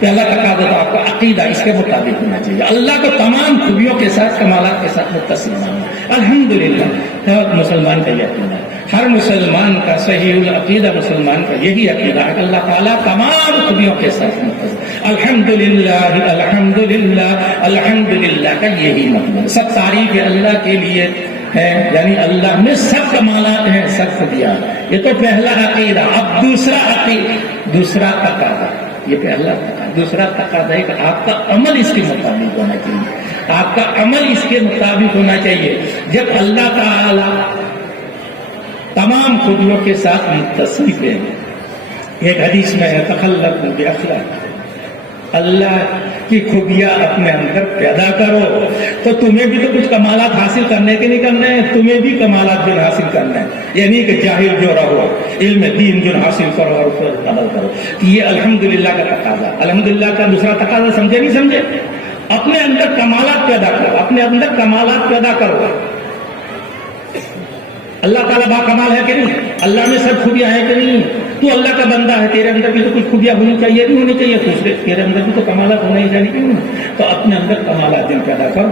پہلا تقاضا تو آپ کا عقیدہ اس کے مطابق ہونا چاہیے، اللہ کو تمام خوبیوں کے ساتھ، کمالات کے ساتھ متصل ماننا. الحمدللہ ہر مسلمان کا یہ عقیدہ ہے. ہر مسلمان کا صحیح العقیدہ مسلمان کا یہی عقیدہ ہے کہ اللہ تعالیٰ تمام خوبیوں کے ساتھ متصل. الحمدللہ الحمدللہ الحمدللہ کا یہی مطلب. سب تعریف اللہ کے لیے ہے، یعنی اللہ میں سب کمالات ہیں، سب خوبیاں. یہ تو پہلا عقیدہ. اب دوسرا تقاضا، یہ پہلا دوسرا تقاضا ہے کہ آپ کا عمل اس کے مطابق ہونا چاہیے. آپ کا عمل اس کے مطابق ہونا چاہیے. جب اللہ تعالی تمام خوبیوں کے ساتھ متصف ہے، ایک حدیث میں ہے تخلقوا باخلاق، اللہ کی خوبیاں اپنے اندر پیدا کرو تو تمہیں بھی تو کچھ کمالات حاصل کرنے کے نہیں کرنے ہیں، تمہیں بھی کمالات جو حاصل کرنا ہے، یعنی کہ جاہل جو رہو علم دین جو حاصل کرو اور اس پر عمل کرو. یہ الحمدللہ کا تقاضا. الحمدللہ کا دوسرا تقاضا سمجھے نہیں سمجھے؟ اپنے اندر کمالات پیدا کرو، اپنے اندر کمالات پیدا کرو. اللہ تعالیٰ با کمال ہے کہ نہیں؟ اللہ میں سب خوبیاں ہیں کہ نہیں؟ تو اللہ کا بندہ ہے، تیرے اندر بھی تو کچھ خوبیاں ہونی چاہیے، نہیں ہونی چاہیے؟ تیرے اندر بھی تو کمالات ہونے ہی چاہیے کہ نہیں؟ تو اپنے اندر کمالات دن پیدا کرو.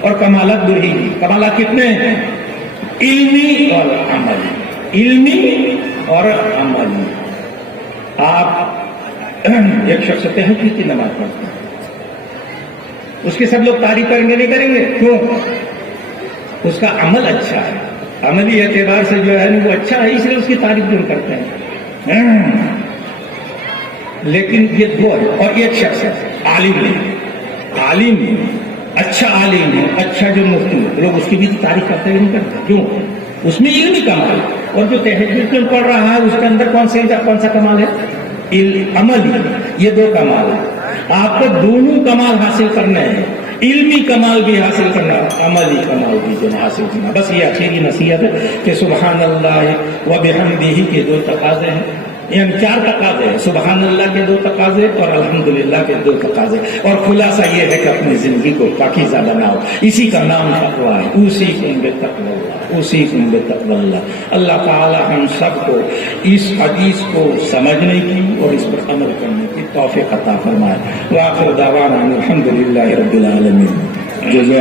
اور کمالات دہی، کمالات کتنے ہیں؟ علمی اور عملی. علمی اور عملی. آپ ایک شخص تہجد کی نماز پڑھتے ہیں، اس کی سب لوگ تعریف کریں گے نہیں کریں گے؟ کیوں؟ اس کا عمل اچھا ہے، عملی اعتبار سے جو ہے وہ اچھا ہے، اس لیے اس کی تعریف کیوں کرتے ہیں. لیکن یہ دو ہے. اور ایک شخص ہے عالم ہے، عالم ہے، اچھا عالم ہے، اچھا جو مفتی ہے، لوگ اس کی بھی تعریف کرتے ہیں نہیں کرتے؟ کیوں؟ اس میں علمی کمال. اور جو تہجد میں پڑھ رہا ہے اس کے اندر کون سا کمال ہے؟ عملی. یہ دو کمال ہے. آپ کو دونوں کمال حاصل کرنے ہیں، علمی کمال بھی حاصل کرنا، عملی کمال بھی جو حاصل کرنا. بس یہ آخری نصیحت ہے کہ سبحان اللہ و بحمدہ کے دو تقاضے ہیں، یعنی 4 تقاضے ہیں. سبحان اللہ کے 2 تقاضے اور الحمدللہ کے 2 تقاضے. اور خلاصہ یہ ہے کہ اپنی زندگی کو پاکیزہ بناؤ. اسی کا نام تقویٰ ہے. اوصیکم بتقوی اللہ، اوصیکم بتقوی اللہ. اللہ تعالی ہم سب کو اس حدیث کو سمجھنے کی اور اس پر عمل کرنے کی توفیق عطا فرمائے. وآخر دعوانا الحمدللہ رب العالمین.